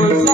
Ah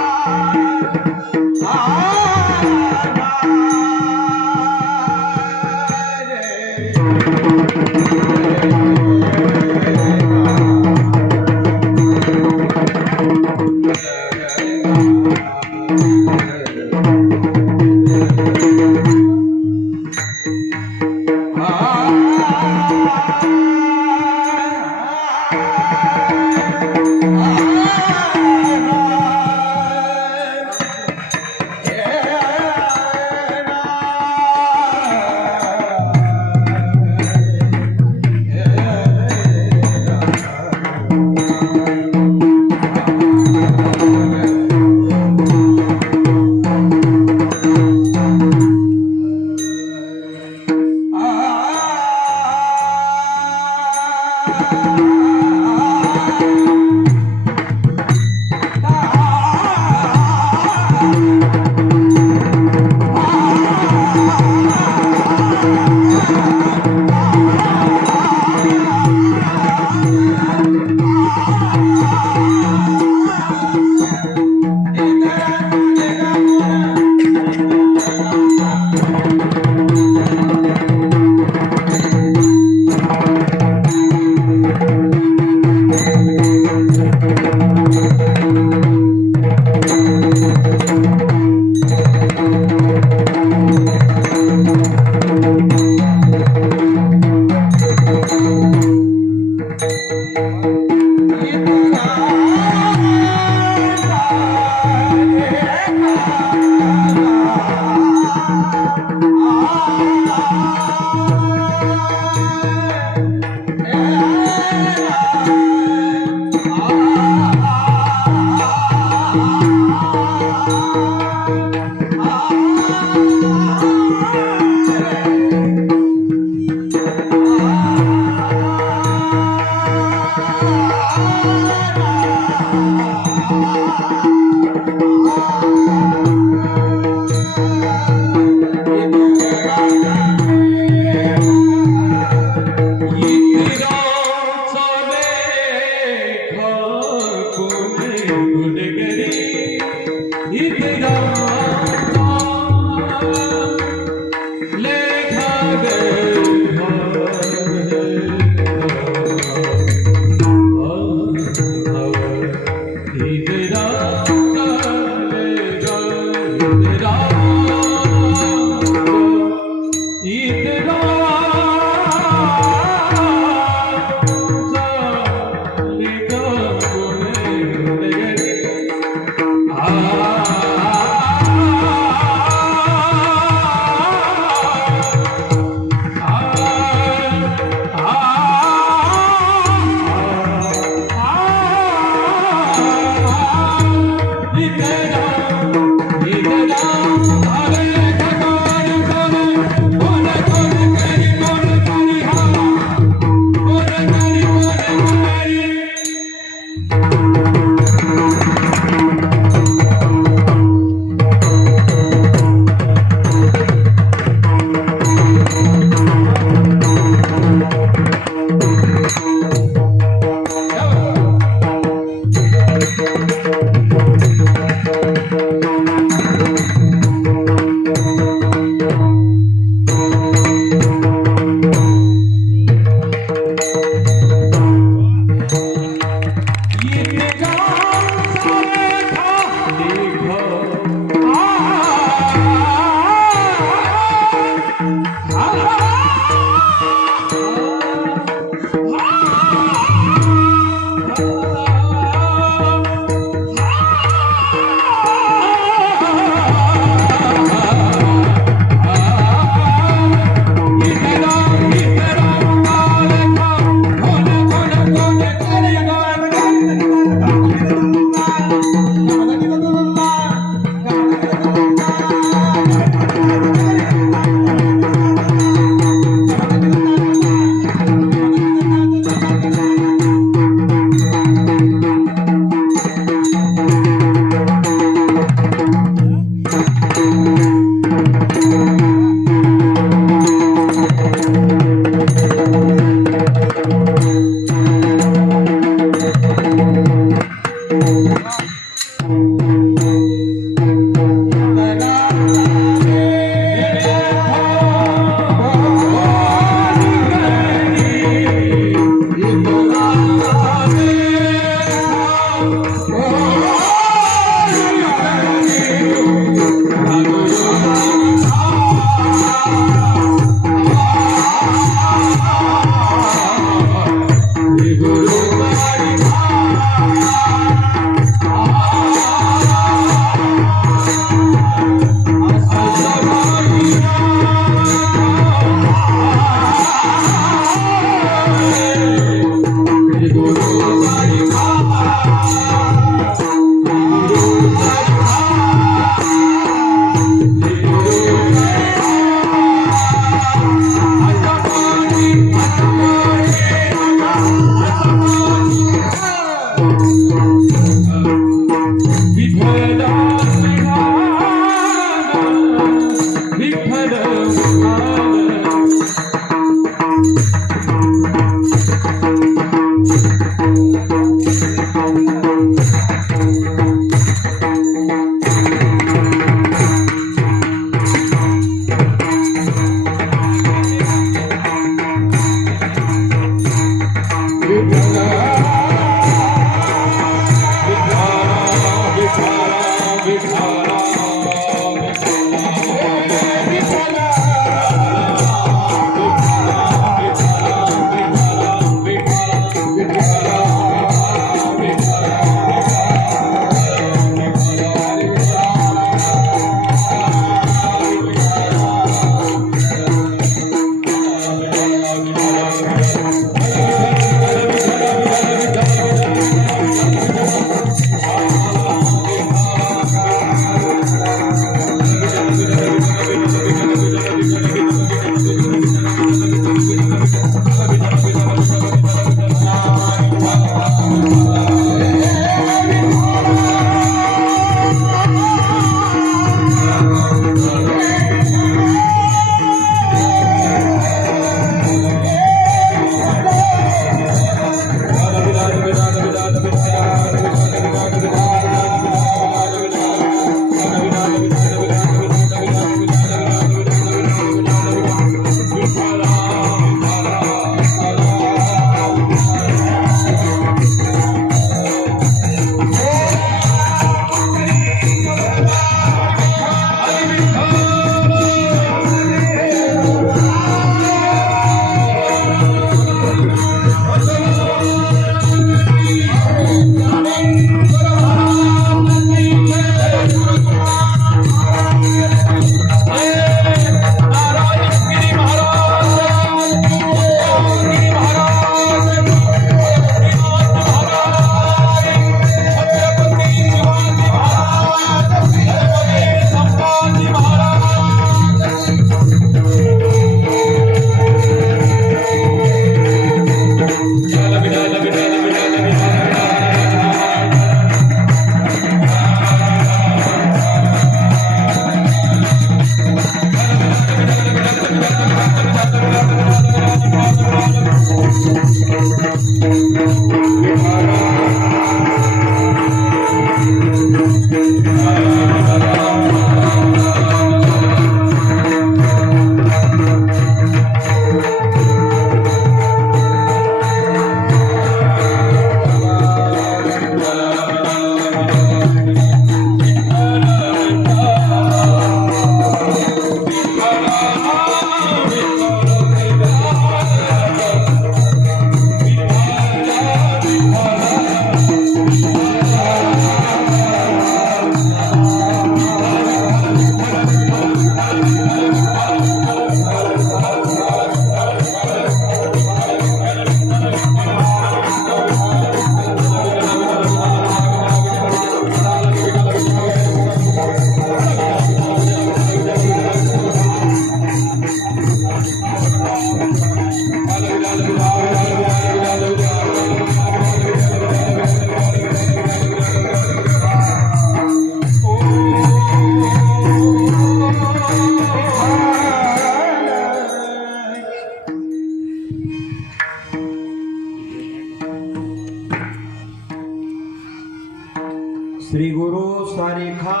गुरु सारिखा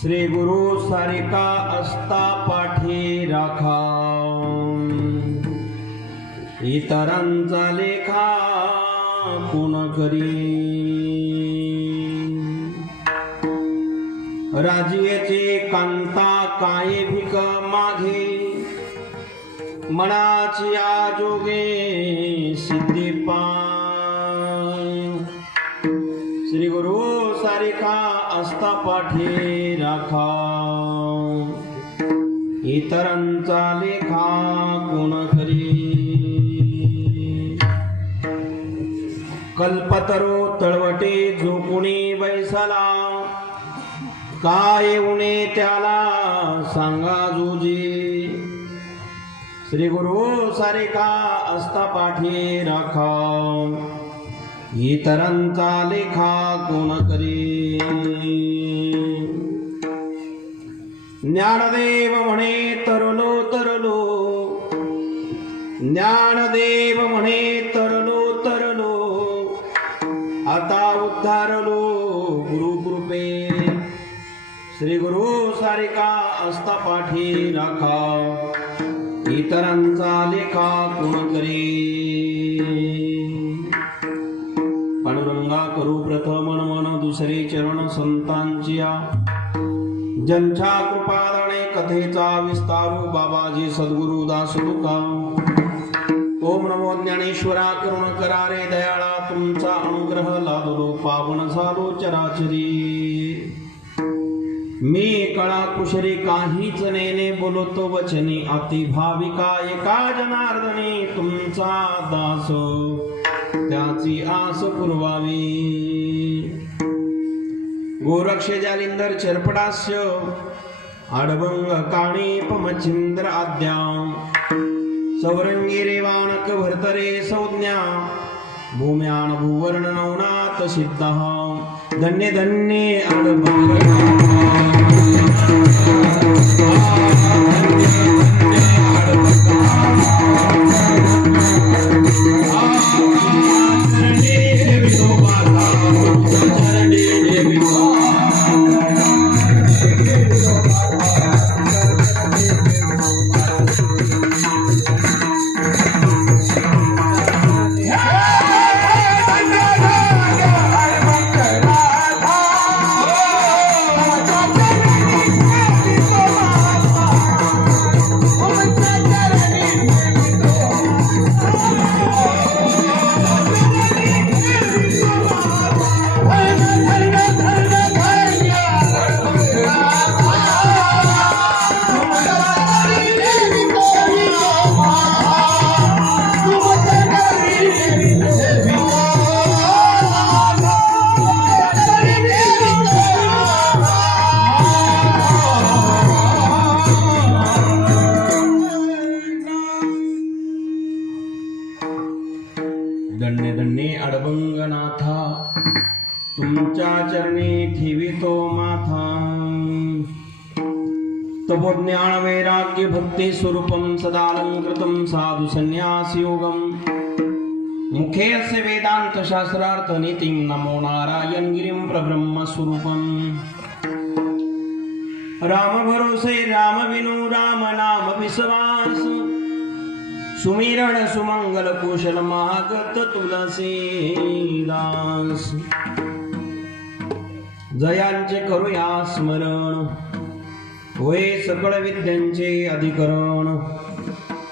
श्री गुरु सारिका असता पाठी राखा इतरांचा लेखा कोण करी राजियेचे कांता काय भिक मागे मनाची आजोगे सिद्धी पाय श्री गुरु सारिका असता पाठी राखा इतरांचा लेखा कोण करी कल्पतरो तळवटे जो कोणी बैसाला काय उणे त्याला सांगा जोजी श्री गुरु सारिका असता पाठी राखा इतरांचा लेखा कोण करी ज्ञानदेव म्हणे तरलो तरलो ज्ञानदेव म्हणे तरलो तरलो आता उद्धारलो गुरु कृपे श्री गुरु सारिका असता पाठी राखा इतरांचा लेखा कोण करी पांडुरंगा करू प्रथम मन दुसरे चरण संतांचिया ज्यांच्या कृपादाने कथेचा विस्तारू बाबाजी सद्गुरु दास तुका ओम नमो ज्ञानेश्वरा करुण करारे दयाळा तुमचा अनुग्रह लादलो पावन झालो चराचरी मी कळा कुशरी काहीच नेने बोलतो वचनी अति भाविका एका जनार्दनी तुमचा दास त्याची आस पुरवावी गोरक्ष जालिंदर चरपडास्य आडबंग काणी पमचिंद्र आद्या सौरंगी रेवाणक भरतरे संज्ञा भूम्यान भूवर्ण नवनाथ सिद्ध धन्य धन्य आडबंग दंडे दंडे अडबंगनाथा तुमच्या चरणी ठेवितो माथा तपोज्ञान वैराग्य भक्ती स्वरूपम सदालंकृतम साधु संन्यास योगम मुखे अस्य वेदांत शास्त्रार्थ नीतिं नमो नारायण गिरिं प्रब्रह्म स्वरूपम राम भरोसे राम विनु राम नाम विश्वास सुमिरण सुमंगल कुशल महागत तुलसीदास जयांचे करूया स्मरण होय सकळ विद्यांचे अधिकरण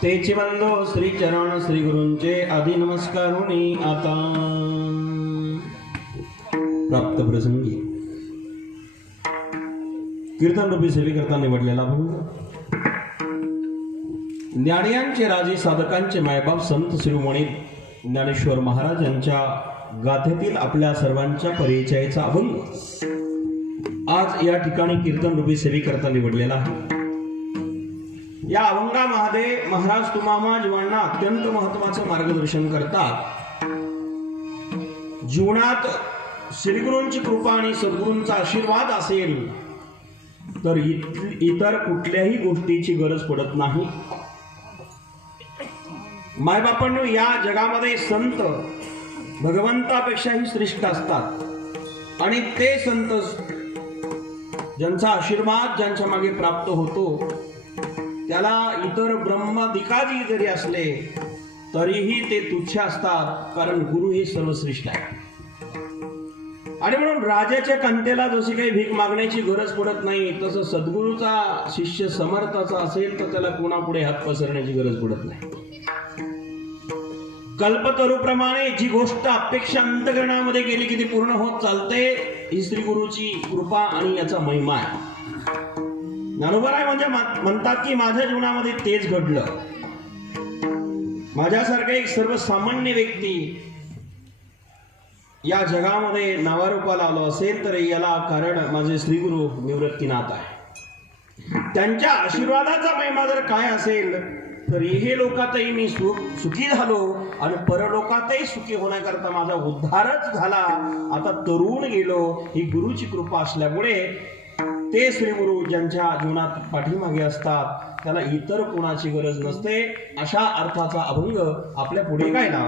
तेची बंधो श्री चरण श्री गुरूंचे आदि नमस्कारुणी आता प्राप्त प्रसंगी कीर्तन रूपी सेवेकरता निवडलेला भंग ज्ञानियांचे राजे साधकांचे मायबाप संत शिरोमणी ज्ञानेश्वर महाराज यांच्या गाथेतील आपल्या सर्वांच्या परिचयाचा अभंग आज या ठिकाणी कीर्तन रूपी सेवेकरता निवडलेला आहे। या अभंगामध्ये महाराज तुम्हा जीवांना अत्यंत महत्त्वाचं मार्गदर्शन करतात। जीवनात श्रीगुरूंची कृपा आणि सद्गुरूंचा आशीर्वाद असेल तर इतर कुठल्याही गोष्टीची गरज पडत नाही। मायबापांनो, या जगामध्ये संत भगवंतापेक्षाही श्रेष्ठ असतात। आणि ते संत ज्यांचा आशीर्वाद ज्यांच्या मागे प्राप्त होतो त्याला इतर ब्रह्मादिकाजी जरी असले तरीही ते तुच्छ असतात, कारण गुरु हे सर्वश्रेष्ठ आहे. आणि म्हणून राजाच्या कंतेला जशी काही भीक मागण्याची गरज पडत नाही, तसं सद्गुरूचा शिष्य समर्थाचा असेल तर त्याला कोणापुढे हात पसरण्याची गरज पडत नाही. कल्पतरूप्रमाणे जी गोष्ट अपेक्षा अंतःकरणामध्ये गेली की ती पूर्ण होत चालते, ही श्री गुरुची कृपा आणि याचा महिमा आहे. ज्ञानोबराय म्हणजे म्हणतात की माझ्या जीवनामध्ये तेच घडलं. माझ्यासारखा एक सर्वसामान्य व्यक्ती या जगामध्ये नावारूपाला आलो असेल तर याला कारण माझे श्रीगुरु निवृत्तीनाथ आहे. त्यांच्या आशीर्वादाचा महिमा जर काय असेल तर हे लोकातही मी सुखी झालो आणि परलोकातही सुखी होण्याकरता माझा उद्धारच झाला. आता तरुण गेलो, ही गुरुची कृपा असल्यामुळे ते श्रीगुरु ज्यांच्या जीवनात पाठीमागे असतात त्याला इतर कोणाची गरज नसते. अशा अर्थाचा अभंग आपल्या पुढे गायला.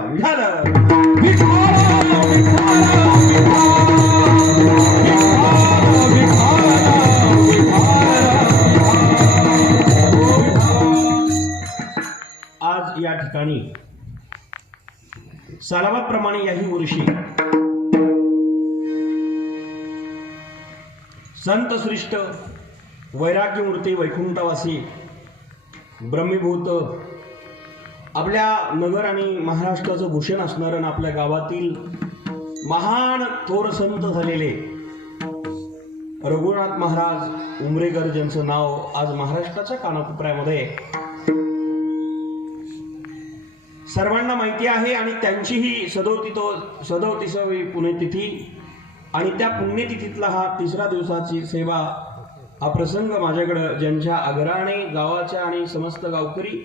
आज या ठिकाणी सालाबादप्रमाणे याही वर्षी संत श्रेष्ठ वैराग्यमूर्ती वैकुंठवासी ब्रह्मीभूत आपल्या नगर आणि महाराष्ट्राचं भूषण असणारं आपल्या गावातील महान थोर संत झालेले रघुनाथ महाराज उमरेकर ज्यांचं नाव आज महाराष्ट्राच्या कानाकोपऱ्यामध्ये सर्वांना माहिती आहे. आणि त्यांचीही 37वी पुण्यतिथी आणि त्या पुण्यतिथीतला हा 3रा दिवसाची सेवा हा प्रसंग माझ्याकडं ज्यांच्या आग्रहाने गावाच्या आणि समस्त गावकरी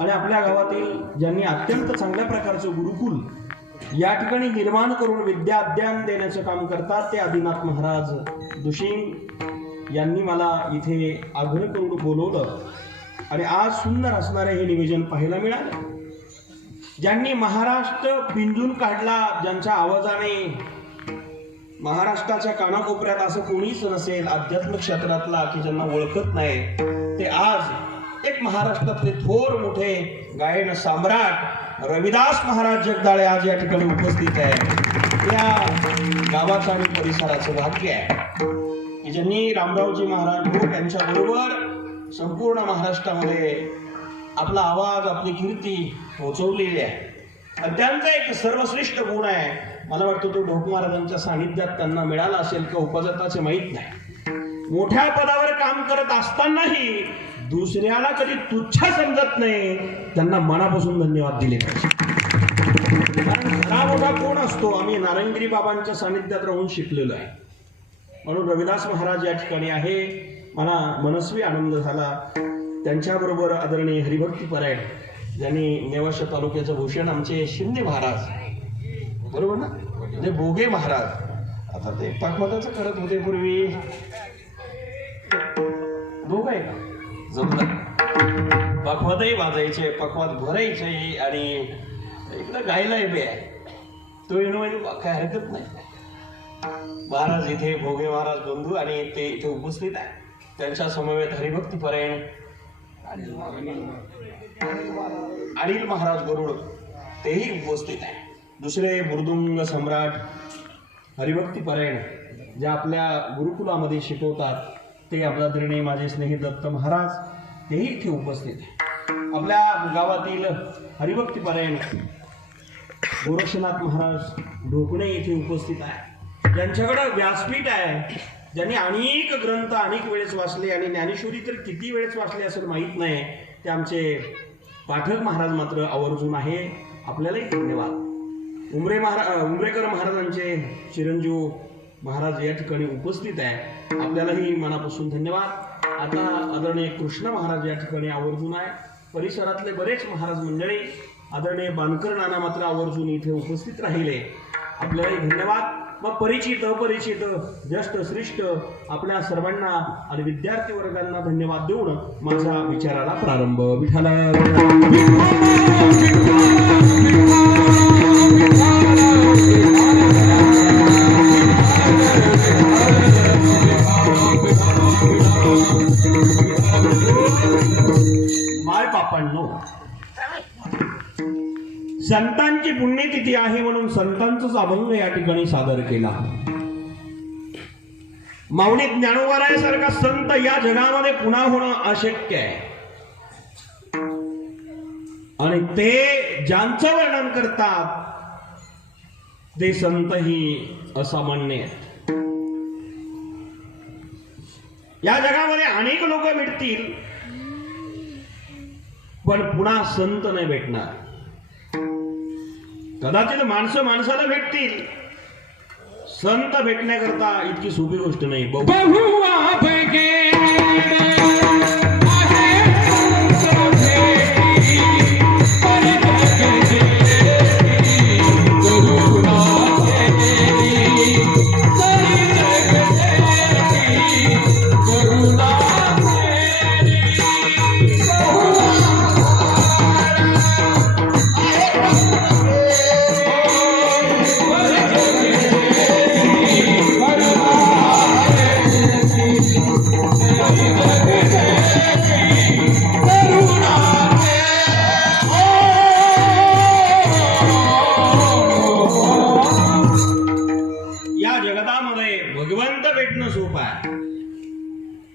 आणि आपल्या गावातील ज्यांनी अत्यंत चांगल्या प्रकारचं गुरुकुल या ठिकाणी निर्माण करून विद्या अध्ययन देण्याचं काम करतात ते आदिनाथ महाराज दुशिंग यांनी मला इथे आग्रह करून बोलवलं आणि आज सुंदर असणारे हे निवेदन पाहायला मिळालं. ज्यांनी महाराष्ट्र पिंजून काढला, ज्यांच्या आवाजाने महाराष्ट्राच्या कानाकोपऱ्यात असं कोणीच नसेल आध्यात्मिक क्षेत्रातला की ज्यांना ओळखत नाही, ते आज एक महाराष्ट्रातले थोर मोठे गायन सम्राट रविदास महाराज जगदाळे आज या ठिकाणी उपस्थित आहे. या गावाचं आणि परिसराचं भाग्य आहे की ज्यांनी रामरावजी महाराज भोग यांच्या बरोबर संपूर्ण महाराष्ट्रामध्ये आपला आवाज आपली कीर्ती पोहोचवलेली आहे. आणि त्यांचा एक सर्वश्रेष्ठ गुण आहे, मला वाटतं तो ढोक महाराजांच्या सानिध्यात त्यांना मिळाला असेल का उपजताचे माहीत नाही. मोठ्या पदावर काम करत असतानाही दुसऱ्याला कधी तुच्छ समजत नाही, त्यांना मनापासून धन्यवाद दिले पाहिजे. कारण खरा मोठा कोण असतो आम्ही नारायणगिरी बाबांच्या सानिध्यात राहून शिकलेलो आहे. म्हणून रविदास महाराज या ठिकाणी आहे, मला मनस्वी आनंद झाला. त्यांच्याबरोबर आदरणीय हरिभक्ती परायण ज्यांनी नेवाशा तालुक्याचं भूषण आमचे शिंदे महाराज बरोबर ना, म्हणजे बोगे महाराज आता ते पाकवादाचं करत होते पूर्वी. दोघं आहे का जमलं, पाकवादही वाजायचे, पकवाद भरायचे आणि इकडं गायलाही बे आहे. तो येणं काय हरकत नाही. महाराज इथे भोगे महाराज बंधू आणि ते इथे उपस्थित आहे. त्यांच्या समवेत हरिभक्ती परायण अनिल महाराज गरुड तेही उपस्थित आहे. दुसरे मृदुंग सम्राट हरिभक्ती परायण जे आपल्या गुरुकुलामध्ये शिकवतात ते आपल्या दरणे माझे स्नेही दत्त महाराज तेही इथे उपस्थित आहे. आपल्या गावातील हरिभक्ती परायण गोरक्षनाथ महाराज ढोकणे इथे उपस्थित आहे. ज्यांच्याकडे व्यासपीठ आहे, ज्यांनी अनेक ग्रंथ अनेक वेळेस वाचले आणि ज्ञानेश्वरी तर किती वेळेस वाचले असेल माहीत नाही, ते आमचे पाठक महाराज मात्र आवर्जून आहे. आपल्यालाही धन्यवाद. उमरेकर महाराजांचे चिरंजीव महाराज या ठिकाणी उपस्थित आहे, आपल्यालाही मनापासून धन्यवाद. आता आदरणीय कृष्ण महाराज या ठिकाणी आवर्जून आहे. परिसरातले बरेच महाराज मंडळी आदरणीय बानकर नाना मात्र आवर्जून इथे उपस्थित राहिले, आपल्यालाही धन्यवाद. मग परिचित अपरिचित ज्येष्ठ श्रेष्ठ आपल्या सर्वांना आणि विद्यार्थी वर्गांना धन्यवाद देऊन माझ्या विचाराला प्रारंभ. विठाला संतांची पुण्यतिथी आहे म्हणून संतांचाच अभंग या ठिकाणी सादर केला. माऊली ज्ञानोबारायासारखा संत या जगामध्ये पुन्हा होणं अशक्य आहे. आणि ते ज्यांचं वर्णन करतात ते संतही असामान्य आहेत. या जगामध्ये अनेक लोक भेटतील पण पुन्हा संत नाही भेटणार. कदाचित माणसं माणसाला भेटतील, संत भेटण्याकरता इतकी सोपी गोष्ट नाही.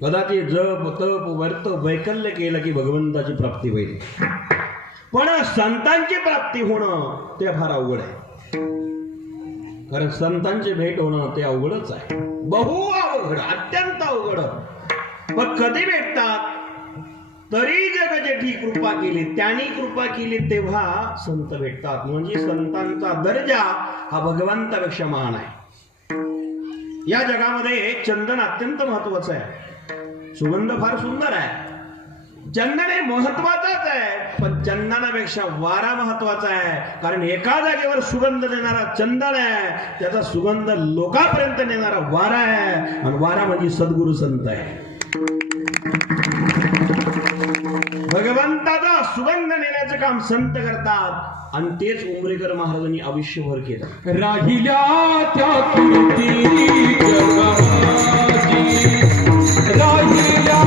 कदाचित जप तप वर्त वैकल्य केलं की भगवंताची प्राप्ती होईल, पण संतांची प्राप्ती होणं ते फार अवघड आहे. कारण संतांची भेट होणं ते अवघडच आहे, बहु अवघड, अत्यंत अवघड. मग कधी भेटतात? तरी जग जेठी कृपा केली, त्यांनी कृपा केली तेव्हा संत भेटतात. म्हणजे संतांचा दर्जा हा भगवंतापेक्षा महान आहे. या जगामध्ये चंदन अत्यंत महत्वाचं आहे. सुगंध फार सुंदर आहे, चंदन हे महत्वाचाच आहे, पण चंदनापेक्षा वारा महत्वाचा आहे. कारण एका जागेवर सुगंध देणारा चंदन आहे, त्याचा सुगंध लोकांपर्यंत नेणारा वारा आहे. आणि वारा म्हणजे सद्गुरु संत आहे. भगवंताचा सुगंध नेण्याचं काम संत करतात आणि तेच उमरेकर महाराजांनी आयुष्यभर केलं. राहिल्या त्या कीर्ती जगाची, राहिल्या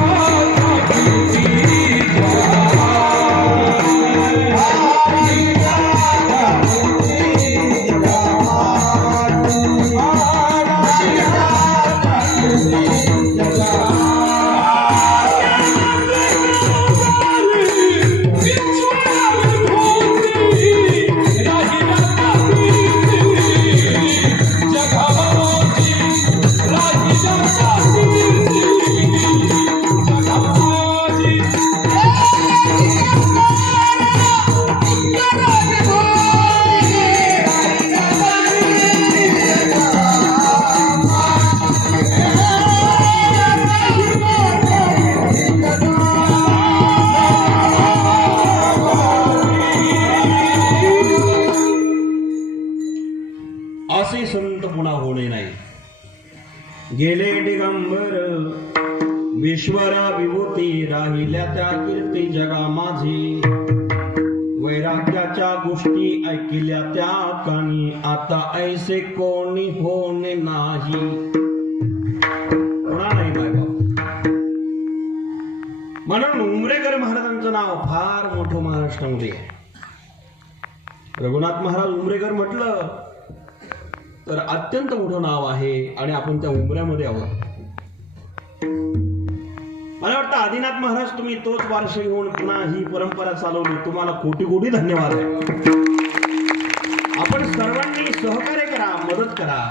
असे संत पुन्हा होणे नाही. गेले दिगंबर विश्वरा विभूती, राहिल्या त्या कीर्ती जगा माझी. वैराग्याच्या गोष्टी ऐकल्या त्या कानी, आता ऐसे कोणी होणे नाही. होणार नाही बायबाप. म्हणून उमरेकर महाराजांचं नाव फार मोठं महाराष्ट्रामध्ये आहे. रघुनाथ महाराज उमरेकर म्हटलं तर अत्यंत मोठं नाव आहे आणि आपण त्या उमऱ्यामध्ये आहोत. मला वाटतं आदिनाथ महाराज तुम्ही तोच वारसा घेऊन पुन्हा ही परंपरा चालवली, तुम्हाला कोटी कोटी धन्यवाद आहे. आपण सर्वांनी सहकार्य करा, मदत करा.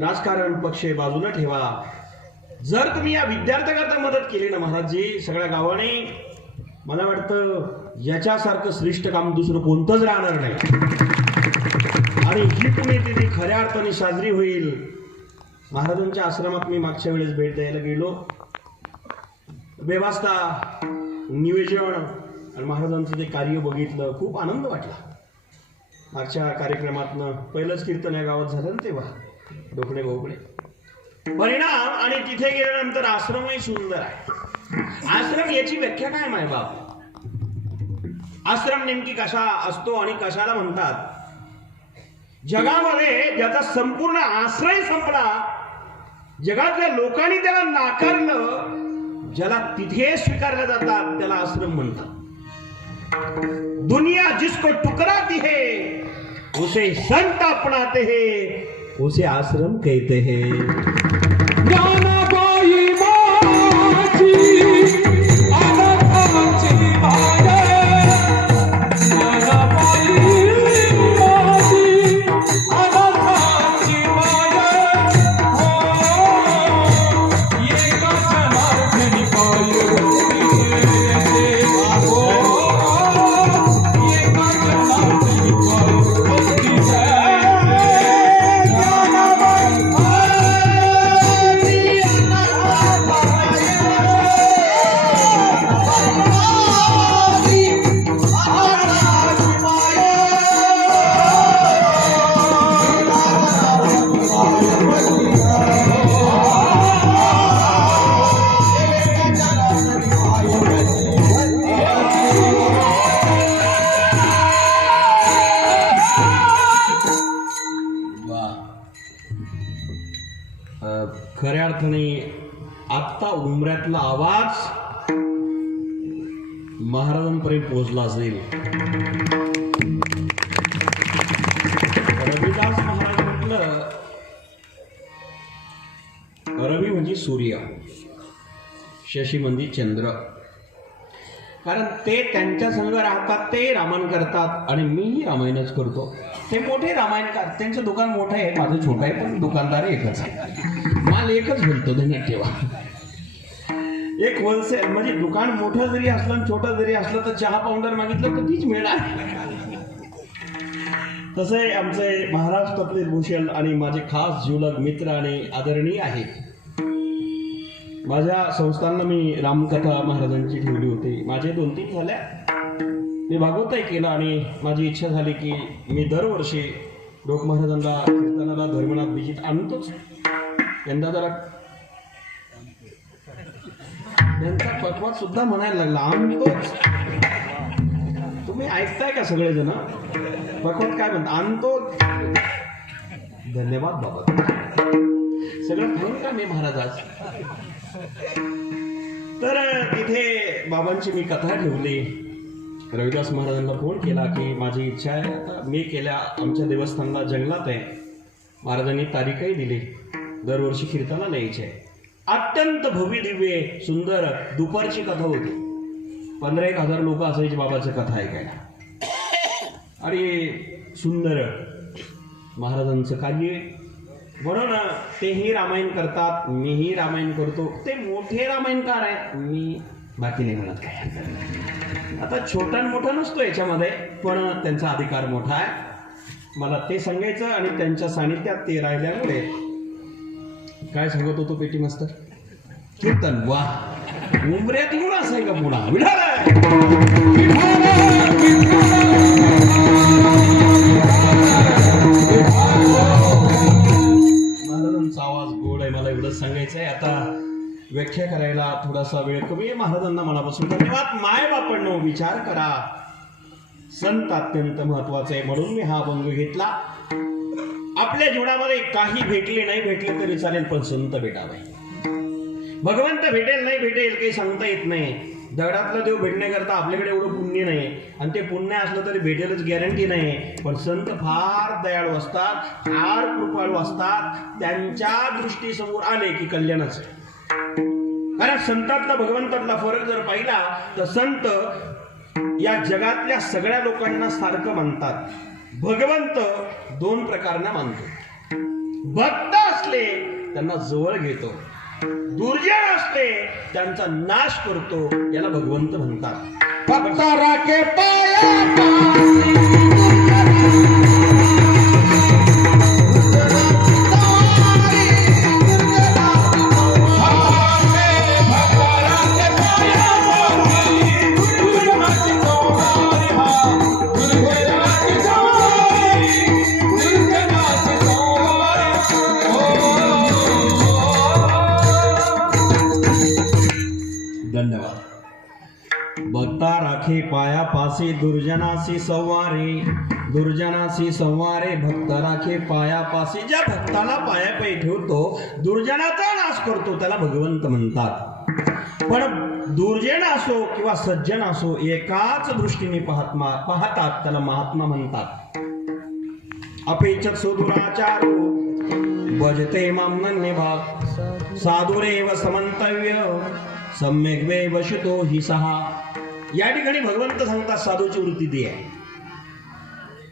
राजकारण पक्ष बाजूला ठेवा. जर तुम्ही या विद्यार्थ्याकरता मदत केली ना महाराजजी सगळ्या गावाने, मला वाटतं याच्यासारखं श्रेष्ठ काम दुसरं कोणतंच राहणार नाही. आणि ही पुण्यतिथी खऱ्या अर्थाने साजरी होईल. महाराजांच्या आश्रमात मी मागच्या वेळेस भेट द्यायला गेलो. व्यवस्था, नियोजन आणि महाराजांचं ते कार्य बघितलं, खूप आनंद वाटला. मागच्या कार्यक्रमातनं पहिलंच कीर्तन या गावात झालं ना तेव्हा, डोकणे भोकणे. परिणाम आणि तिथे गेल्यानंतर आश्रमही सुंदर आहे. आश्रम याची व्याख्या काय मायबाप? आश्रम नेमकी कसा असतो आणि कशाला म्हणतात? जगामध्ये ज्याचा संपूर्ण आश्रय संपला, जगातल्या लोकांनी त्याला नाकारलं, ज्याला तिथे स्वीकारले जातात त्याला आश्रम म्हणतात. दुनिया जिसको ठुकराती है उसे संत अपनाते हैं, उसे आश्रम कहते हैं. ज्ञानाबाई माझी अनाथाची माय, ज्ञानाबाई माझी अनाथाची माय, एका जनार्दनी पाय बसते हो, एका जनार्दनी पाय बसते. खऱ्या अर्थाने आत्ता उमऱ्यातला आवाज महाराजांपर्यंत पोहोचला असेल. रविदास महाराज म्हटलं, रवी म्हणजे सूर्य, शशी म्हणजे चंद्र. कारण ते त्यांच्या संग राहतात, ते रामायण करतात आणि मीही रामायणच करतो. ते मोठे रामायणकार, त्यांचं दुकान मोठं आहे, माझं छोटं आहे, पण दुकानदार एकच आहे. माल एकच भेटतो, ध्यानात ठेवा. एक होलसेल म्हणजे दुकान मोठं जरी असलं आणि छोटं जरी असलं तर चहा पावडर मागितलं तर तीच मिळणार. तसे आमचे महाराष्ट्रातले भूषण आणि माझे खास जीवलग मित्र आणि आदरणीय आहेत. माझ्या संस्थांना मी रामकथा महाराजांची ठेवली होती. माझे 2-3 झाल्या, मी भागवतही केलं आणि माझी इच्छा झाली की मी दरवर्षी लोक महाराजांना कीर्तनाला धर्मनाथ बीजीत आणतोच. यंदा जरा त्यांचा पकवाद सुद्धा म्हणायला लागला, आणतोच. तुम्ही ऐकताय का सगळेजण? पकवाद काय म्हणतात? आणतो. धन्यवाद बाबा, सगळं खाऊन का मी महाराज आज. तर तिथे बाबांची मी कथा ठेवली. रविदास महाराजांना फोन केला की माझी इच्छा आहे, आता मी केल्या आमच्या देवस्थानला जंगलात आहे. महाराजांनी तारीखही दिली, दरवर्षी कीर्तनाला यायचे. अत्यंत भव्य दिव्य सुंदर दुपारची कथा होती. 15,000 लोक असायची बाबाची कथा ऐकायला. आणि सुंदर महाराजांचं कार्य. म्हणून तेही रामायण करतात, मीही रामायण करतो. ते मोठे रामायणकार आहेत, मी बाकी नाही म्हणत काय. आता छोटा मोठा नसतो याच्यामध्ये, पण त्यांचा अधिकार मोठा आहे. मला ते सांगायचं आणि त्यांच्या सानिध्यात ते राहिल्यामुळे काय सांगत होतो पेटी मास्तर? कीर्तन. वा, उमऱ्यात येऊन असाय का पुन्हा? महाराजांचा आवाज गोड आहे, मला एवढंच सांगायचं आहे. आता व्याख्या करायला थोडासा वेळ कमी आहे. महाराजांना मनापासून धन्यवाद. माय बापांनो, विचार करा, संत अत्यंत महत्वाचे आहे म्हणून मी हा अभंग घेतला. आपल्या जीवनामध्ये काही भेटले नाही भेटले तरी चालेल, पण संत भेटावे. भगवंत भेटेल नाही भेटेल काही सांगता येत नाही. दगडातला देव भेटण्याकरता आपल्याकडे एवढं पुण्य नाही, आणि ते पुण्य असलं तरी भेटेलच गॅरंटी नाही. पण संत फार दयाळू असतात, फार कृपाळू असतात. त्यांच्या दृष्टीसमोर आले की कल्याणच. कारण संतातला भगवंतातला फरक जर पाहिला तर संत या जगातल्या सगळ्या लोकांना सारखं मानतात. भगवंत 2 प्रकारना मानतो. भक्त असले त्यांना जवळ घेतो, दुर्जन असले त्यांचा नाश करतो. याला भगवंत म्हणतात. भक्त राखे पाया भक्ता राखे पाया पासे दुर्जनासी संवारे, दुर्जनासी संवारे. भक्त राखे पाया पासे. ज्या भक्ताला पायापायी ठेवतो, दुर्जनाचा नाश करतो, त्याला भगवंत म्हणतात. पण दुर्जन असो किंवा सज्जन असो एकाच दृष्टीने पाहतात त्याला महात्मा म्हणतात. अपेचक सुदुराचारो भजते माम भाग साधुरेव समंतव्य सम्यक वे वशतो हि सहा. या ठिकाणी भगवंत सांगतात साधूची वृत्ती ती आहे.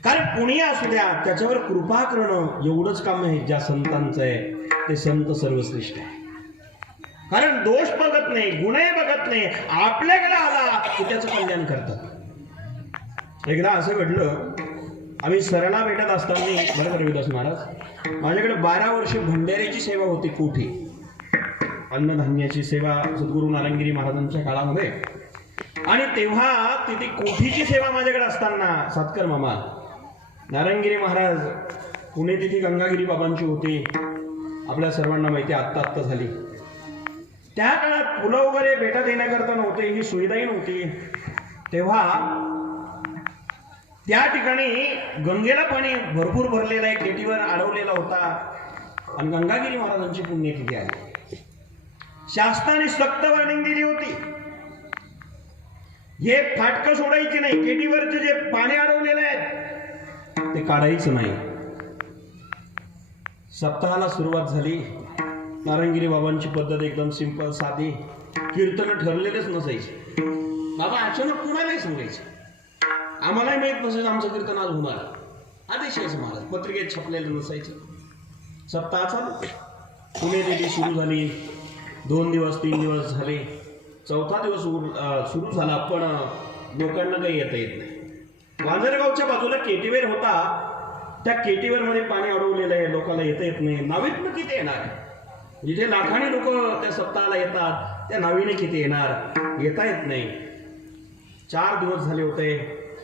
कारण कुणी असू द्या त्याच्यावर कृपा करणं एवढंच काम आहे ज्या संतांचं आहे. ते संत सर्वश्रेष्ठ आहे. कारण दोष बघत नाही, गुन्हे बघत नाही, आपल्याकडे आला की त्याचं कल्याण करतात. एकदा असं घडलं, आम्ही सरला भेटत असताना बरं रविदास महाराज माझ्याकडे 12 वर्ष भंडाऱ्याची सेवा होती. कोठी अन्नधान्याची सेवा सद्गुरू नारायणगिरी महाराजांच्या काळामध्ये. आणि तेव्हा तिथे कोठीची सेवा माझ्याकडे असताना सातकर मामा नारायणगिरी महाराज पुणे तिथे गंगागिरी बाबांची होती. आपल्या सर्वांना माहिती आत्ता झाली. त्या काळात फुलं वगैरे भेटा देण्याकरता नव्हते, ही सुविधाही नव्हती. तेव्हा त्या ठिकाणी गंगेला पाणी भरपूर भरलेलं आहे, केटीवर अडवलेला होता. आणि गंगागिरी महाराजांची पुण्यतिथी आली. शासनाने सक्त वॉर्निंग दिली होती, हे फाटकं सोडायची नाही, केटीवरचे जे पाणी अडवलेलं आहे ते काढायचं नाही. सप्ताहाला सुरुवात झाली. नारायणगिरी बाबांची पद्धत एकदम सिंपल साधी. कीर्तन ठरलेलेच नसायचे. बाबा अचानक कुणालाही सांगायचे, आम्हालाही माहित नसायचं आमचं कीर्तन आज होणार. आदेश यायचं महाराज, पत्रिकेत छापलेलं नसायचं. सप्ताह चालू. पुणे दिली सुरू झाली. 2 दिवस 3 दिवस झाले. 4था दिवस सुरू झाला, पण लोकांना काही येता येत नाही. वांजरगावच्या बाजूला केटीवेर होता. त्या केटीवेर मध्ये पाणी अडवलेलं आहे, लोकांना येता येत नाही. नावीतनं किती येणार? जिथे लाखांनी लोक त्या सप्ताहाला येतात त्या नावीने किती येणार? येता येत नाही. 4 दिवस झाले होते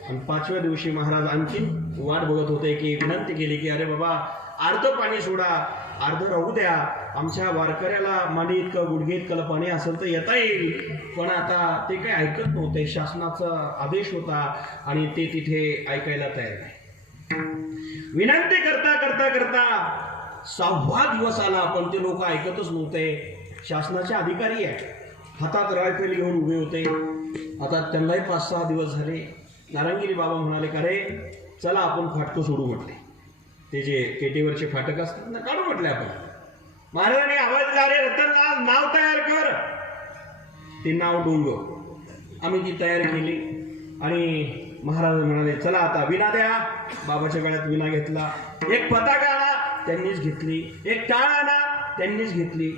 आणि 5व्या दिवशी महाराज आणखी वाट बघत होते की विनंती केली की अरे बाबा अर्ध पाणी सोडा, अर्ध राहू द्या. आमच्या वारकऱ्याला मांडी इतकं गुडघे इतकं पाणी असेल तर येता येईल. पण आता ते काही ऐकत नव्हते. शासनाचा आदेश होता आणि ते तिथे ऐकायला तयार नाही. विनंती करता करता करता 6वा दिवस आला, पण ते लोक ऐकतच नव्हते. शासनाचे अधिकारी आहे, हातात रायफल घेऊन उभे होते. आता त्यांनाही 5-6 दिवस झाले. नारायणगिरी बाबा म्हणाले का रे चला आपण फाटकं सोडू म्हटले. ते जे केटीवरचे फाटक असतात ना काढू म्हटले आपण. महाराजांनी आवाज दिला, रे रतनलाल नाव तयार कर. ते नाव डोंग आम्ही ती तयार केली. आणि महाराज म्हणाले चला आता विना द्या. बाबाच्या गळ्यात विना घेतला. एक पताका आणा, त्यांनीच घेतली. एक टाळ आणा, त्यांनीच घेतली.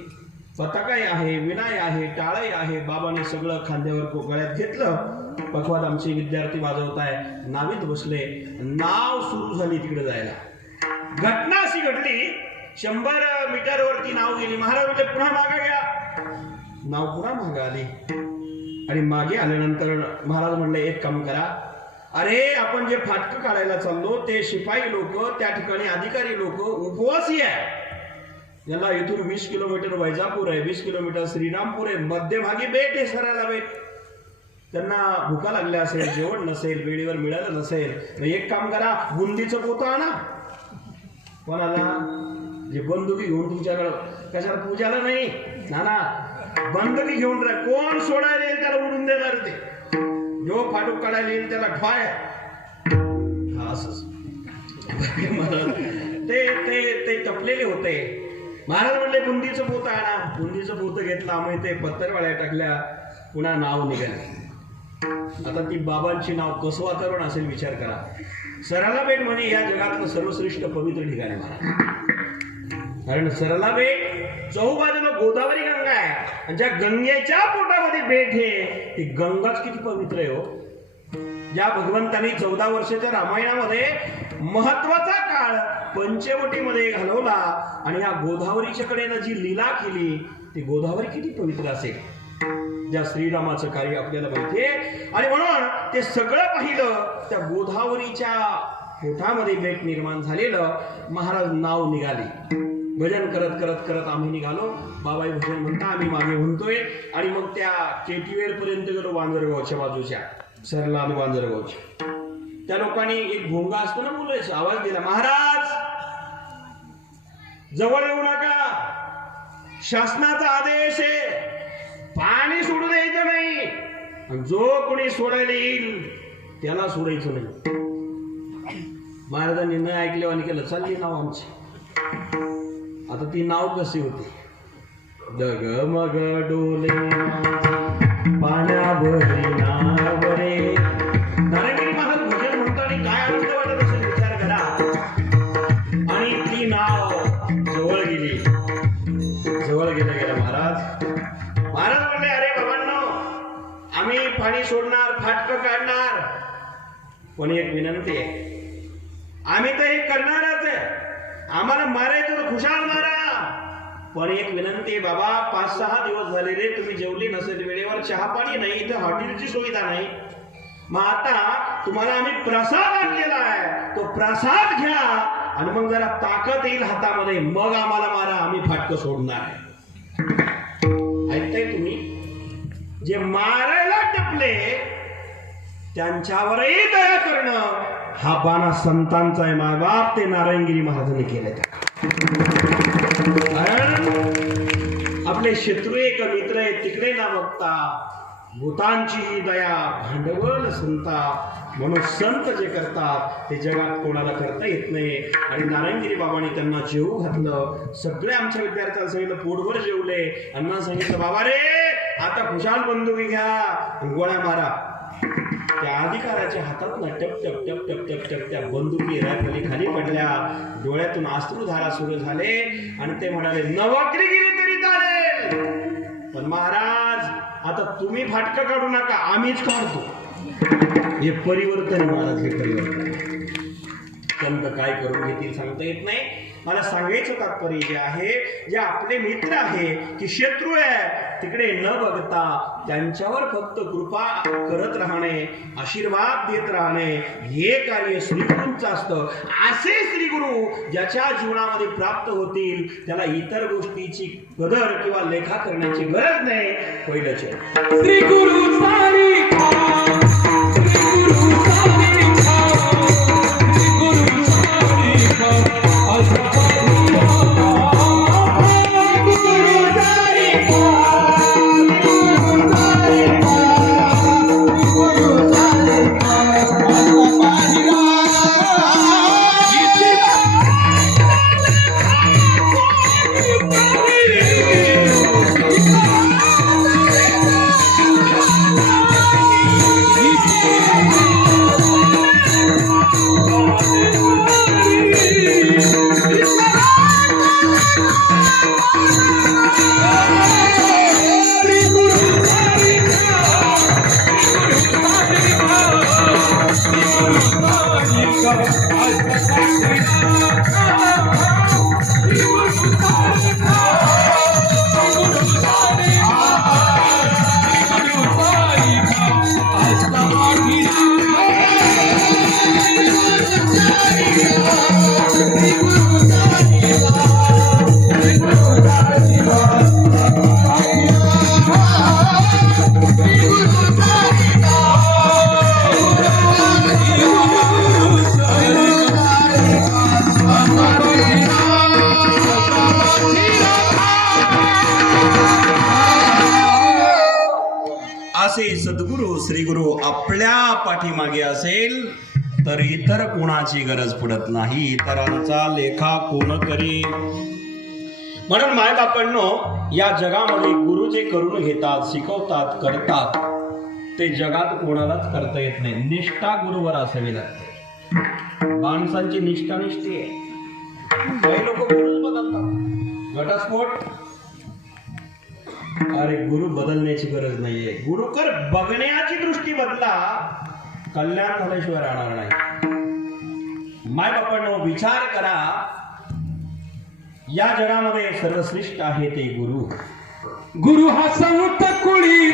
पताकाही आहे, विनाही आहे, टाळही आहे. बाबाने सगळं खांद्यावर गळ्यात घेतलं. पखवाद आमचे विद्यार्थी वाजवताय, नावीत बसले. नाव सुरू झाली तिकडे जायला. घटना अशी घडली, 100 मीटरवरती नाव गेली. महाराज म्हणजे पुन्हा मागे घ्या. नाव पुन्हा मागे आली. आणि मागे आल्यानंतर महाराज म्हणले एक काम करा, अरे आपण जे फाटकं काढायला चाललो ते शिपाई लोक, त्या ठिकाणी अधिकारी लोक उपवासी आहे. याला इथून 20 किलोमीटर वैजापूर आहे, 20 किलोमीटर श्रीरामपूर आहे, मध्यभागी बेट आहे, सरायला बेट. त्यांना भुका लागल्या असेल, जेवण नसेल, वेळेवर मिळालं नसेल. एक काम करा, बुंदीचं पोतं आणा. कोणाला? जे बंदुकी घेऊन तुमच्याकडं कशाला पूजाला नाही ना, बंदुकी घेऊन राह. कोण सोडायला येईल त्याला उडून देणार ते. जो फाटूक काढायला येईल त्याला ठवाय. हा असंच ते ते ते टपलेले होते. महाराज म्हणले बुंदीचं पोतं आणा. बुंदीचं पोतं घेतलं. आम्ही ते पत्तरवाळ्या टाकल्या. पुन्हा नाव निघाले. आता ती बाबांची नाव कसं वातावरण असेल विचार करा. सरला बेट म्हणजे या जगातलं सर्वश्रेष्ठ पवित्र ठिकाण आहे महाराज. कारण सरला बेट चौबाजूला गोदावरी गंगा आहे. आणि ज्या गंगेच्या पोटामध्ये बेट आहे ती गंगाच किती पवित्र आहे हो. ज्या भगवंतांनी 14 वर्षाच्या रामायणामध्ये महत्वाचा काळ पंचवटीमध्ये घालवला आणि या गोदावरीच्या कडेनं जी लीला केली ती गोदावरी किती पवित्र असेल. ज्या श्रीरामाचं कार्य आपल्याला माहितीये. आणि म्हणून ते सगळं पाहिलं. त्या गोदावरीच्या पोटामध्ये बेट निर्माण झालेलं. महाराज नाव निघाली. भजन करत करत करत आम्ही निघालो. बाबाई भजन म्हणता आम्ही मागे म्हणतोय. आणि मग त्या केटीवेर पर्यंत गेलो, वांजरगावच्या बाजूच्या सरला आणि वांजरगावच्या. त्या लोकांनी एक भोंगा असतो ना बोलायचं, आवाज दिला, महाराज जवळ येऊ नका, शासनाचा आदेश आहे, पाणी सोडू द्यायचं नाही. आणि जो कोणी सोडायला येईल त्याला सोडायचं नाही. महाराजांनी न ऐकल्यावर आणि केलं चालली नाव आमची. आता ती नाव कशी होती? डगमग डोले पाण्यावरी नावरे. नारायणगिरी महाराज भजन म्हणताना काय आनंद वाटत असेल विचार करा. आणि ती नाव जवळ गेली. जवळ गेलं गेलं महाराज. महाराज म्हणले अरे बाबांनो, आम्ही पाणी सोडणार, फाटकं काढणार, पण एक विनंती आहे. आम्ही तर हे करणारच आहे. आम्हाला मारायचं तर खुशाल मारा, पण एक विनंती आहे बाबा, 5-6 दिवस झाले रे तुम्ही जेवले नसेल वेळेवर, चहा पाणी नाही, इथं हॉटेलची सुविधा नाही. मग आता तुम्हाला आम्ही प्रसाद आणलेला आहे, तो प्रसाद घ्या आणि मग जरा ताकद येईल हातामध्ये, मग आम्हाला मारा, आम्ही फाटकं सोडणार आहे. ऐकताय तुम्ही? जे मारायला टपले त्यांच्यावरही दया करणं हा बाणा संतांचा आहे. मायबाप ते नारायणगिरी महाराजांनी केले. कारण आपले शत्रू एक मित्र आहे, तिकडे ना बघता भूतांची ही दया भांडवल संता. म्हणून संत जे करतात ते जगात कोणाला करता येत नाही. आणि नारायणगिरी बाबांनी त्यांना जेवू घातलं. सगळे आमच्या विद्यार्थ्यांना सांगितलं पोटभर जेवले. अण्णा सांगितलं बाबा रे आता खुशाल बंदुकी घ्या, गोळ्या मारा. त्या अधिकाऱ्याच्या हातात ना टप टप टप टप टप टप त्या बंदुकी रायफली खाली पडल्या. डोळ्यातून अश्रुधारा सुरू झाले आणि ते म्हणाले नवकरी गेली तरी चालेल, पण महाराज आता तुम्ही फाटकं काढू नका, आम्हीच काढतो. हे परिवर्तन महाराज, हे परिवर्तन. संत काय करून घेतील सांगता येत नाही. मला सांगायचं तात्पर्य जे आहे, जे आपले मित्र आहे की शत्रू आहे तिकडे न बघता त्यांच्यावर फक्त कृपा करत राहणे, आशीर्वाद देत राहणे, हे कार्य श्रीगुरूंचं असतं. असे श्रीगुरु ज्याच्या जीवनामध्ये प्राप्त होतील त्याला इतर गोष्टीची कदर किंवा लेखा करण्याची गरज नाही. पहिलं श्री गुरु सारी खा, श्री गुरु सारी खा, श्री गुरु सारी खा. असे सद्गुरू श्रीगुरु आपल्या पाठीमागे असेल तर इतर कोणाची गरज पडत नाही. इतरांचा लेखा कोण करी. म्हणून मायबापांनो, या जगामध्ये गुरु जे करून घेतात, शिकवतात, करतात ते जगात कोणालाच करता येत नाही. निष्ठा गुरुवर असावी लागते. माणसांची निष्ठा निष्ठी आहे. काही लोक गुरुच बदलतात. घटस्फोट. अरे गुरु बदलण्याची गरज नाहीये. गुरुकर बघण्याची दृष्टी बदला, कल्याण झाल्याशिवाय राहणार नाही. माय बापांनो, विचार करा. या जगामध्ये सर्वश्रेष्ठ आहे ते गुरु. गुरु हा संत कुळी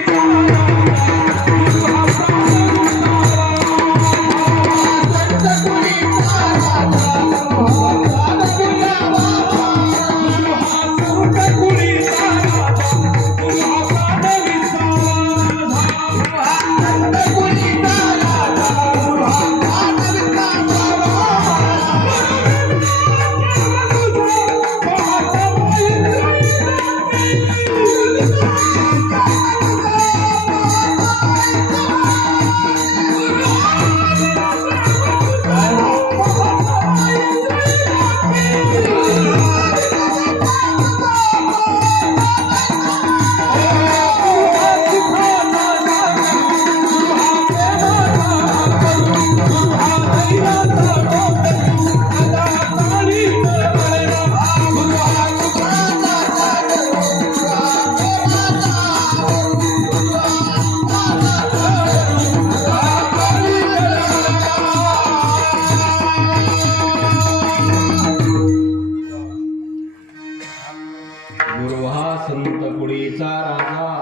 गुरु हा संत कुळीचा राजा,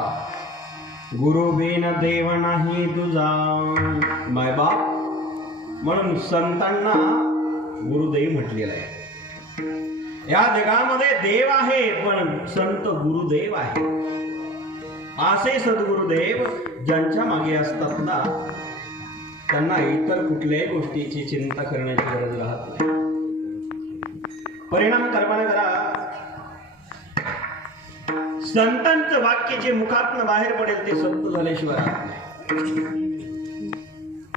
गुरु बिन देव नाही तुझा. मायबाप म्हणून संतांना गुरुदेव म्हटलेलं आहे. या जगामध्ये देव आहे पण संत गुरुदेव आहे. असे सद्गुरुदेव ज्यांच्या मागे असतात ना, त्यांना इतर कुठल्याही गोष्टीची चिंता करण्याची गरज राहत नाही. परिणाम कल्पना करा, संतांचं वाक्य जे मुखातनं बाहेर पडेल ते सत्य झाल्याशिवाय राहत नाही.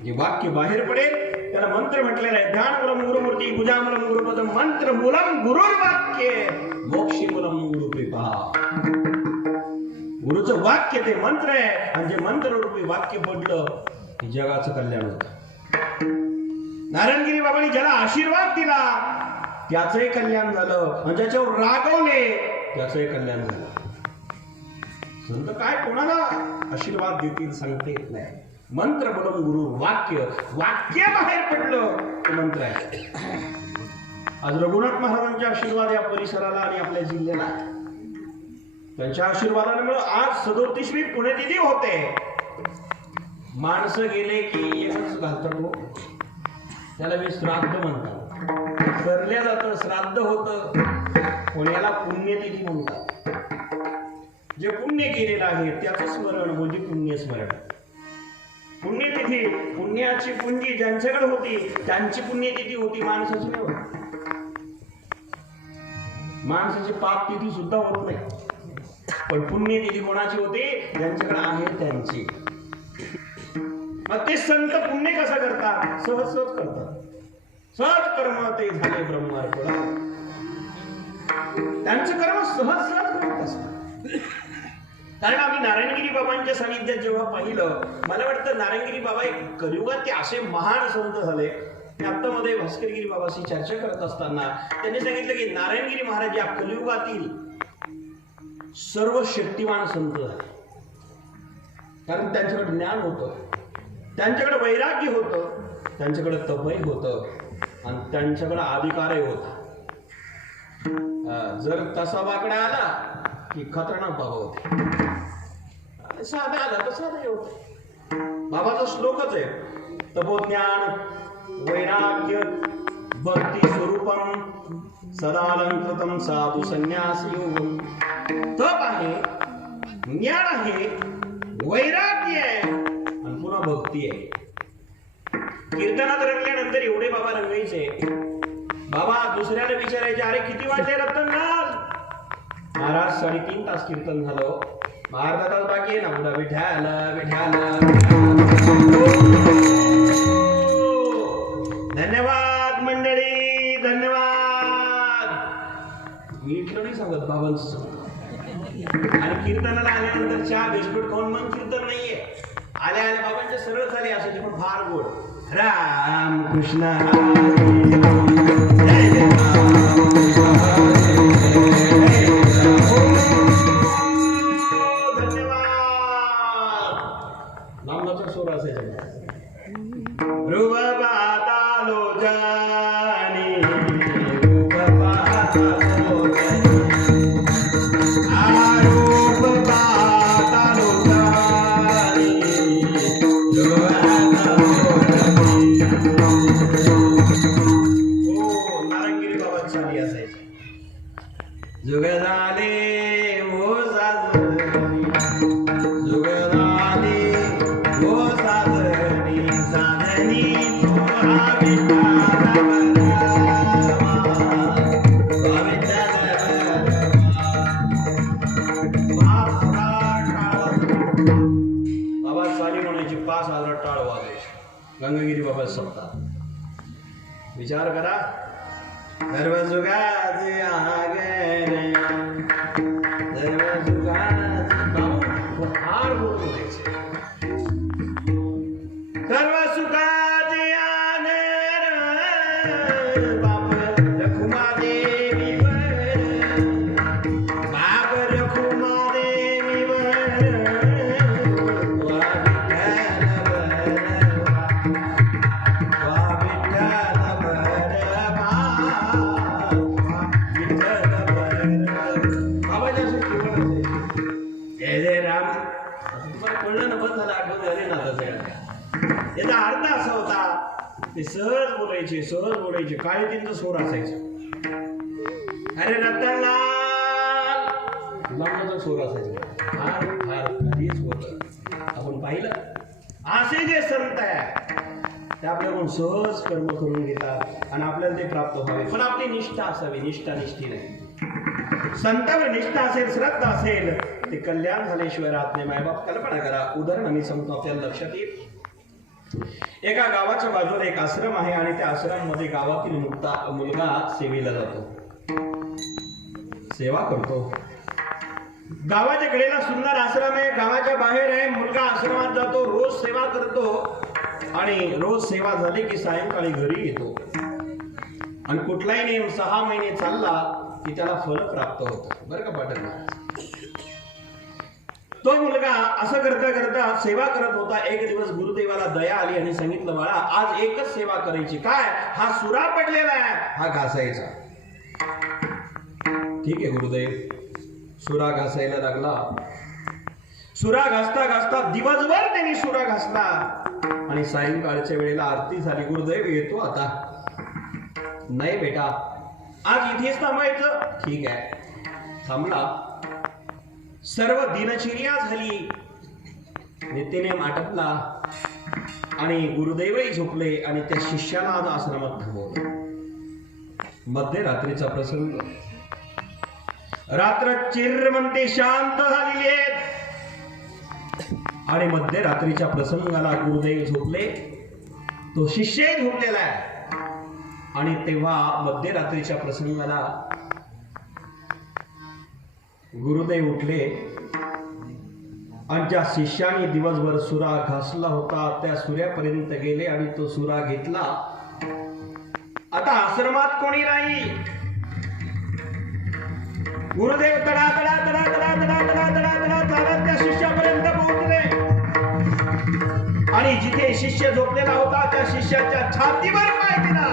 जे वाक्य बाहेर पडेल त्याला मंत्र म्हटलेला आहे. ध्यान मूलम गुरुमूर्ती पूजामूलम गुरुपद मंत्र मूलम गुरुर्वाक्य मोक्षी मूलम गुरुकृपा. गुरुचं वाक्य ते मंत्र आहे आणि जे मंत्ररूपी वाक्य पडलं की जगाचं कल्याण होतं. नारायणगिरी बाबांनी ज्याला आशीर्वाद दिला त्याचंही कल्याण झालं आणि ज्याच्यावर रागवले त्याचंही कल्याण झालं. संत काय कोणाला आशीर्वाद देतील सांगता येत नाही. मंत्र बोलून गुरु वाक्य वाक्य बाहेर पडलं ते मंत्र आहे. आज रघुनाथ महाराजांच्या आशीर्वाद या परिसराला आणि आपल्या जिल्ह्याला, त्यांच्या आशीर्वादामुळे आज 37वी पुण्यतिथी होते. माणसं गेले की एकच घालतात हो, त्याला मी श्राद्ध म्हणतात. सरल्या जातं, श्राद्ध होतं, कोणाला पुण्यतिथी म्हणतात. जे पुण्य केलेलं आहे त्याचं स्मरण म्हणजे पुण्यस्मरण. पुण्यतिथी पुण्याची पुंजी ज्यांच्याकडे होती त्यांची पुण्यतिथी होती, माणसाची नाही होती. माणसाची पाप तिथी सुद्धा होत नाही, पण पुण्यतिथी कोणाची होती? ज्यांच्याकडे आहे त्यांची. मग ते संत पुण्य कसं करतात? सहज सहज करतात. सहज कर्म ते झाले ब्रह्मार्पण. त्यांचं कर्म सहज सहज करत असतात. कारण आम्ही नारायणगिरी बाबांच्या सानिध्यात जेव्हा पाहिलं, मला वाटतं नारायणगिरी बाबा एक कलियुगात ते असे महान संत झाले. आत्तामध्ये भास्करगिरी बाबाशी चर्चा करत असताना त्यांनी सांगितलं की नारायणगिरी महाराज या कलियुगातील सर्व शक्तिमान संत झाले. कारण त्यांच्याकडे ज्ञान होतं, त्यांच्याकडे वैराग्य होतं, त्यांच्याकडे तपही होतं आणि त्यांच्याकडे अधिकारही होता. जर तसा वाकडा आला की खतरनाक बाबा होते, साधा आला तर साधे होते. बाबाचा श्लोकच आहे, तपोज्ञान वैराग्य भक्ती स्वरूपम सदालंकृतम साधू संन्यास योगम. तप आहे, ज्ञान आहे, वैराग्य आहे आणि पुन्हा भक्ती आहे. कीर्तनात रंगल्यानंतर एवढे बाबा रंगायचे. बाबा दुसऱ्याला विचारायचे, अरे किती वाजले रतनलाल? महाराज 3.5 तास कीर्तन झालं, अर्धा तास बाकी आहे ना. पुन्हा विठ्ठल धन्यवाद मंडळी, धन्यवाद. मी इथलं नाही सांगत, बाबांचं सांगतो. आणि कीर्तनाला आल्यानंतर चहा बिस्कुट खाऊन मग कीर्तन नाहीये. आल्या आल्या बाबांच्या सरळ झाले असायचे पण फार गोड. राम कृष्ण नामनाचा स्वर असायचा. ध्रुव पातालो जानी, ध्रुव पातालो जानी, आरूप पातालो जानी, ध्रुव पातालो जानी. हो, नारायणगिरी बाबा चाली असायचे. जुग झाले हो साजनी, जुग झाले हो साजनी, साजनी तो हा विठ्ठल बाबा चाली म्हणायची. 5,000 टाळ वाजायचे गंगागिरी बाबा सप्ताह. विचार करा, सर्व जुगाचे आगे सर्व जुगाचे फार गोड बोलायचे. सर्व सुखाचे आगर बाप रखुमा देवीवर, बाप रखुमा देवीवर, वा विठ्ठल भरवा, वा विठ्ठल भरवा, विठ्ठल भरवा. त्याचा अर्थ असा होता ते सहज बोलायचे काय त्यांचं स्वर असायचं. अरे रतनलाल लग्नाचा स्वर असायचा फार फार कधीच होत. आपण पाहिलं असे जे संत आहे ते आपल्याकडून सहज कर्म करून घेतात आणि आपल्याला ते प्राप्त व्हावे. पण आपली निष्ठा असावी, निष्ठा निष्ठी नाही. संतावर निष्ठा असेल, श्रद्धा असेल, ते कल्याण झाल्याशिवाय राहत नाही. मायबाप कल्पना करा, उदाहरण आम्ही सांगतो आपल्याला लक्षात येईल. एका गावाच्या बाजूला एक आश्रम आहे आणि त्या आश्रममध्ये गावातील मुलगा सेवेला जातो, सेवा करतो. गावाच्या कडेला सुंदर आश्रम आहे, गावाच्या बाहेर आहे. मुलगा आश्रमात जातो, रोज सेवा करतो आणि रोज सेवा झाली की सायंकाळी घरी येतो. आणि कुठलाही नियम 6 महिने चालला की त्याला फल प्राप्त होतं. बरं का पाटील महाराज. तो मुलगा असं करता करता सेवा करत होता. एक दिवस गुरुदेवाला दया आली आणि सांगितलं, बाळा आज एकच सेवा करायची. काय? हा सुरा पडलेला आहे, हा घासायचा. ठीक आहे गुरुदेव. सुरा घासायला लागला. सुरा घासता घासता दिवसभर त्यांनी सुरा घासला आणि सायंकाळच्या वेळेला आरती झाली. गुरुदेव येतो आता. नाही बेटा, आज इथेच थांबायचं. ठीक आहे. थांबला. सर्व दिनचर्या झाली, नित्यनेम आटपला आणि गुरुदेवही झोपले आणि त्या शिष्याला आज आश्रमात थांबवलं. मध्यरात्रीचा प्रसंग. रात्र चिरमंती शांत झालेली आहे आणि मध्यरात्रीच्या प्रसंगाला गुरुदेव झोपले, तो शिष्य झोपलेला आहे. आणि तेव्हा मध्यरात्रीच्या प्रसंगाला गुरुदेव उठले आणि ज्या शिष्याने दिवसभर सुरा घासला होता त्या सूर्यापर्यंत गेले आणि तो सुरा घेतला. आता आश्रमात कोणी नाही. गुरुदेव तडा तडा तडा तडा तडा तडा तडा तडा चालत त्या शिष्यापर्यंत पोहोचले आणि जिथे शिष्य झोपलेला होता त्या शिष्याच्या छातीवर पाय दिला.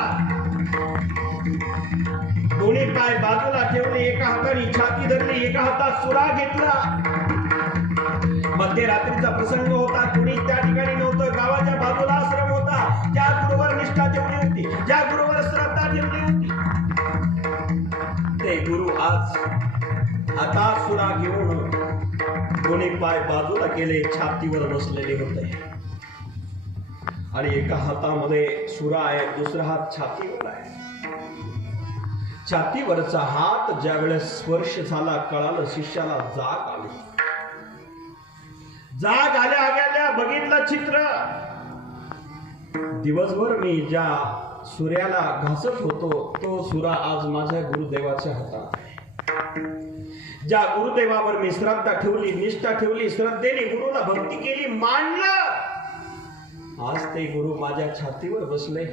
दोन्ही पाय बाजूला ठेवले, एका हाताने छाती धरली, एका हातात सुरा घेतला. मध्यरात्रीचा प्रसंग होता. कोणी त्या ठिकाणी नव्हतं. गावाच्या बाजूला आश्रम होता. ज्या गुरुवर निष्ठा ठेवली होती, ज्या गुरुवर श्रद्धा ठेवली होती, ते गुरु आज आता सुरा घेऊन दोन्ही पाय बाजूला केले, छातीवर बसलेले होते आणि एका हातामध्ये सुरा आहे, दुसरा हात छातीवर आहे. छातीवरचा हात ज्या वेळेस स्पर्श झाला कळालं शिष्याला जाग आली. जाग आल्या बघितलं चित्र. दिवसभर मी ज्या सूर्याला घासत होतो तो सुरा आज माझ्या गुरुदेवाच्या हातात आहे. ज्या गुरुदेवावर मी श्रद्धा ठेवली, निष्ठा ठेवली, श्रद्धेने गुरुला भक्ती केली, मानलं, आज ते गुरु माझ्या छातीवर बसले.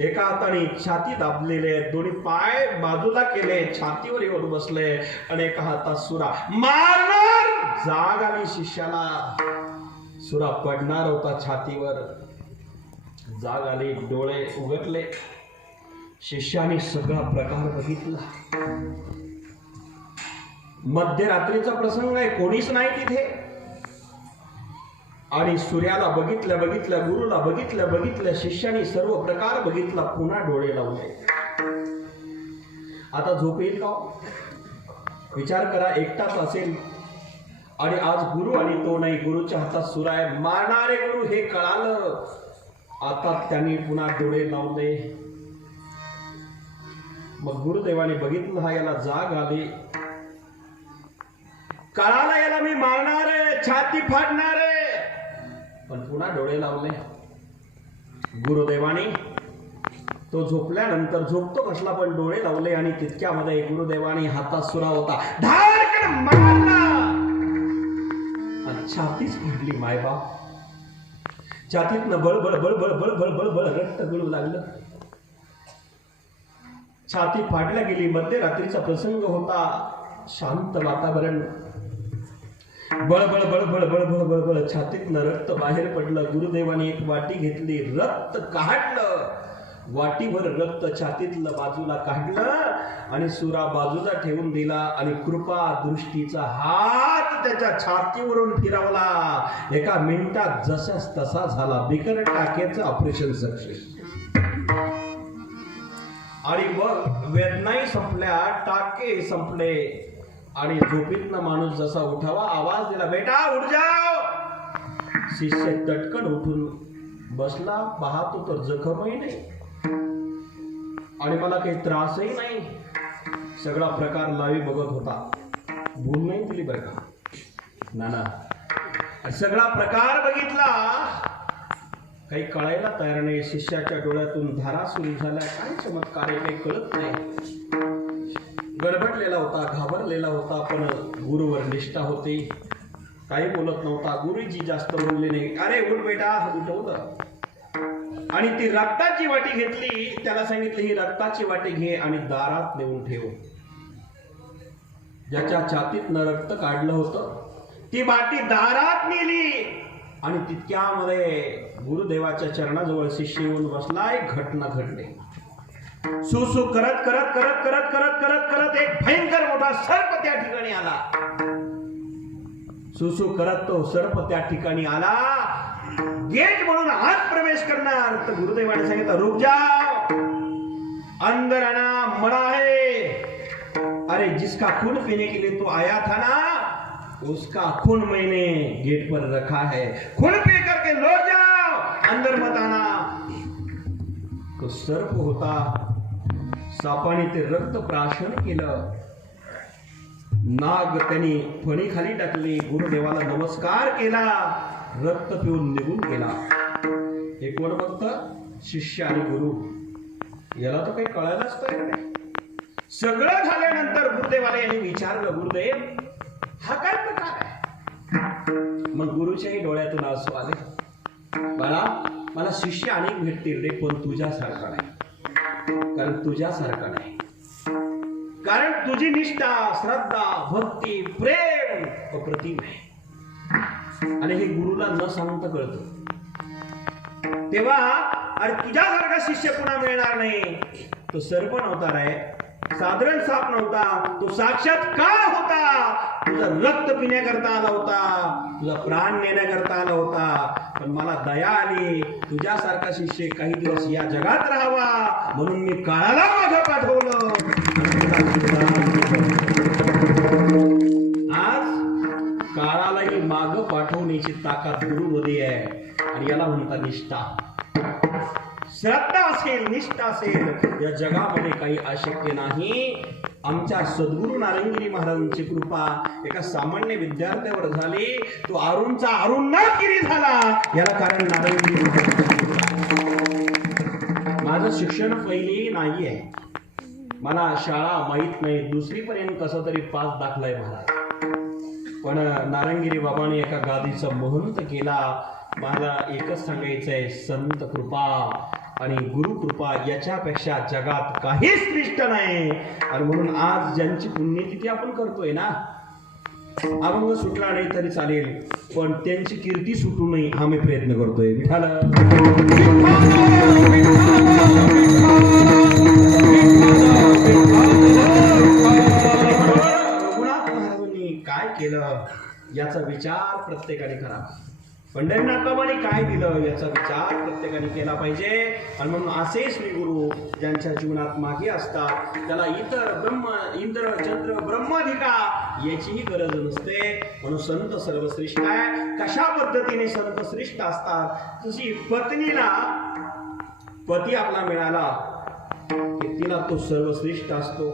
एका हाताने छाती दाबलेले, दोन्ही पाय बाजूला केले, छातीवर येऊन बसले आणि एका हातात सुरा मारणार. जाग आली शिष्याला. सुरा पडणार होता छातीवर. जाग आली, डोळे उघडले. शिष्याने सगळा प्रकार बघितला. मध्यरात्रीचा प्रसंग आहे, कोणीच नाही तिथे. आणि सूर्याला बघितलं, गुरुला बघितलं, शिष्याने सर्व प्रकार बघितला. पुन्हा डोळे लावले. आता झोप येईल का? विचार करा. एकटाच असेल आणि आज गुरु आणि तो नाही, गुरुच्या हातात सुरा आहे. मारणारे गुरु हे कळालं. आता त्यांनी पुन्हा डोळे लावले. मग गुरुदेवाने बघितलं, हा याला जाग आली. कळाला याला मी मारणार आहे, छाती फाडणार आहे. पण पुन्हा डोळे लावले. गुरुदेवाने तो झोपल्यानंतर झोपतो कसला पण डोळे लावले आणि तितक्यामध्ये गुरुदेवाने हातात सुरा होता, धाडकन मारला आणि छातीच फाडली. मायबाप छातीतनं बळबळ बळबळ बळबळ बळबळ रक्त गळू लागलं. छाती फाडल्या गेली. मध्यरात्रीचा प्रसंग होता. शांत वातावरण. बळबळ बळबळ बळबळ बळबळ छातीतनं रक्त बाहेर पडलं. गुरुदेवाने एक वाटी घेतली, रक्त काढलं वाटीभर रक्त छातीतलं बाजूला काढलं आणि सुरा बाजूला ठेवून दिला आणि कृपा दृष्टीचा हात त्याच्या छातीवरून फिरवला. एका मिनिटात जसाच तसा झाला. बिकर टाक्याचं ऑपरेशन सक्सेस. आणि मग वेदनाही संपल्या, टाके संपले आणि झोपेतनं माणूस जसा उठावा आवाज दिला, बेटा उठ जाओ. शिष्य तटकन उठून बसला. पाहतो तर जखमही नाही आणि मला काही त्रासही नाही. सगळा प्रकार लावी बघत होता. भूल नाही दिली बरं का नाना. सगळा प्रकार बघितला, काही कळायला तयार नाही. शिष्याच्या डोळ्यातून धारा सुरू झाल्या. काय चमत्कार आहे काही कळत नाही. गडबडलेला होता, घाबरलेला होता, पण गुरुवर निष्ठा होती. काही बोलत नव्हता. गुरुजी जास्त बोलले नाही. अरे उठ बेटा, उठवलं आणि ती रक्ताची वाटी घेतली. त्याला सांगितलं ही रक्ताची वाटी घे आणि दारात नेऊन ठेव. ज्याच्या छातीतनं रक्त काढलं होतं ती वाटी दारात नेली आणि तितक्यामध्ये गुरुदेवाच्या चरणाजवळ शिष्य येऊन बसला. एक घटना घडली. सुसू करत करत करत करत करत करत करत एक भयंकर मोठा सर्प त्या ठिकाणी आला. सुसू करत तो सर्प त्या ठिकाणी आला. गेट म्हणून आत प्रवेश करणार तर गुरुदेवाने सांगितलं रुक जाओ, अंदर आना मना है. अरे जिसका खून पीने के लिए तो आया था ना, उसका खून मैंने गेट पर रखा है. खून पी करके लौट जाओ, अंदर मत आना. तो सर्प होता. सापाने ते रक्त प्राशन केलं. नाग त्यांनी फणी खाली टाकली. गुरुदेवाला नमस्कार केला. रक्त पिऊन निघून गेला. हे कोण बघतं? शिष्य आणि गुरु. याला तर काही कळायलाच तयार नाही. सगळं झाल्यानंतर गुरुदेवाला यांनी विचारलं, गुरुदेव हा काय प्रकार आहे? मग गुरुच्याही डोळ्यातून आसू आले. बाळा मला शिष्य अनेक भेटतील रे, पण तुझ्यासारखा नाही. कारण तुझ्यासारखा नाही. कारण तुझी निष्ठा, श्रद्धा, भक्ती, प्रेम अप्रतिम आहे. आणि हे गुरुला न सांगता कळतं. तेव्हा अरे तुझ्यासारखा शिष्य पुन्हा मिळणार नाही. तो सर्प नव्हता रे, साधारण साप नव्हता. तो साक्षात काळ होता. तुझा रक्त पिण्याकरता आला होता, तुझा प्राण नेण्याकरता आला होता. पण मला दया आली, तुझ्यासारखा शिष्य काही दिवस या जगात राहावा म्हणून मी काळाला मागं पाठवलं. आज काळालाही मागं पाठवण्याची ताकद गुरुमध्ये आहे. आणि याला म्हणतात निष्ठा. श्रद्धा असेल, निष्ठा असेल, या जगामध्ये काही अशक्य नाही. आमच्या सद्गुरू नारायणगिरी महाराजांची कृपा एका सामान्य विद्यार्थ्यावर झाली. तो अरुणचा अरुणनाथगिरी झाला. याला कारण नारायणगिरी. माझं शिक्षण पहिली नाही आहे. मला शाळा माहीत नाही. दुसरी पर्यंत कसं तरी पास दाखलाय महाराज. पण नारायणगिरी बाबाने एका गादीचा महंत केला. मला एकच सांगायचंय, संत कृपा आणि गुरुकृपा याच्यापेक्षा जगात काहीच श्रेष्ठ नाही. आणि म्हणून आज ज्यांची पुण्यतिथी आपण करतोय ना, अभंग सुटला नाही तरी चालेल, पण त्यांची कीर्ती सुटू नये हा मी प्रयत्न करतोय. विठाल रघुनाथ महाराजांनी काय केलं याचा विचार प्रत्येकाने करावा. पंढरीनाथ बाबांनी काय दिलं याचा विचार प्रत्येकाने केला पाहिजे. आणि म्हणून असे श्री गुरु ज्यांच्या जीवनात मागे असतात त्याला इतर ब्रह्म, इंद्र, चंद्र, ब्रह्माधिका याचीही गरज नसते. म्हणून संत सर्वश्रेष्ठ आहे. कशा पद्धतीने संत श्रेष्ठ असतात? जशी पत्नीला पती आपला मिळाला की तिला तो सर्वश्रेष्ठ असतो,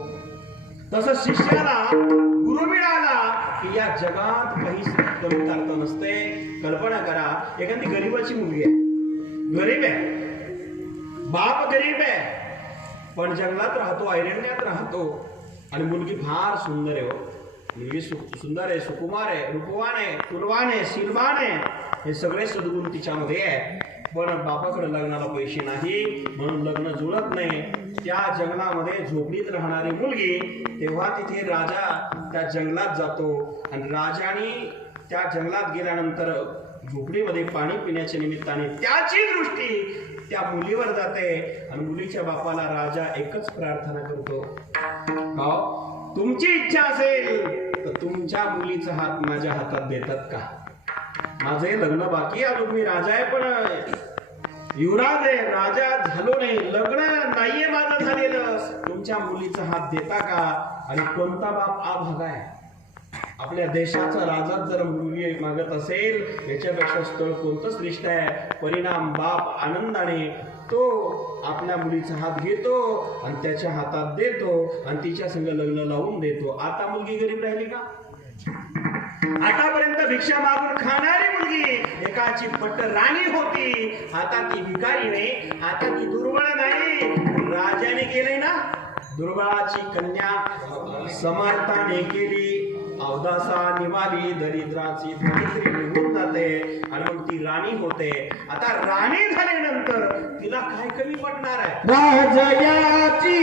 तसं शिष्याला गुरु मिळाला की या जगात काही कमी अर्थ नसते. कल्पना करा, एखादी गरीबाची मुलगी आहे, गरीब आहे, बाप गरीब आहे, पण जंगलात राहतो, अरण्यात राहतो, आणि मुलगी फार सुंदर आहे. मुलगी सुंदर आहे, सुकुमार आहे, रूपवान आहे, तुलवान आहे, शीलवान आहे, हे सगळे सद्गुण तिच्यामध्ये आहे. पण बापाकडे लग्नाला पैसे नाही म्हणून लग्न जुळत नाही. त्या जंगलामध्ये झोपडीत राहणारी मुलगी, तेव्हा तिथे राजा त्या जंगलात जातो आणि राजाने त्या जंगलात गेल्यानंतर झोपडीमध्ये पाणी पिण्याच्या निमित्ताने त्याची दृष्टी त्या मुलीवर जाते आणि मुलीच्या बापाला राजा एकच प्रार्थना करतो, "भाऊ, तुमची इच्छा असेल तर तुमच्या मुलीचा हात माझ्या हातात देतात का? माझे लग्न बाकी आहे, अजून मी राजा आहे, पण युवराज आहे, राजा झालो नाही, लग्न नाहीये माझं झालेलं, तुमच्या मुलीचा हात देता का?" आणि कोणता बाप अभागा आहे? आपल्या देशाचा राजा जर मुलगी मागत असेल याच्यापेक्षा स्थळ कोणतं श्रेष्ठ आहे? परिणाम बाप आनंदाने तो आपल्या मुलीचा हात घेतो आणि त्याच्या हातात देतो आणि तिच्या संग लग्न लावून देतो. आता मुलगी गरीब राहिली का? आतापर्यंत भिक्षा मागून खाणारी मुलगी एकाची पट्ट राणी होती, आता ती भिकारी नाही, आता ती दुर्बळ नाही, राजाने केले ना. दुर्बळाची कन्या समर्थाने केली, अवदासा निवाली, दरिद्राची दरिद्री निघून जाते आणि मग ती राणी होते. आता राणी झाल्यानंतर तिला काय कमी पडणार आहे? राजयाची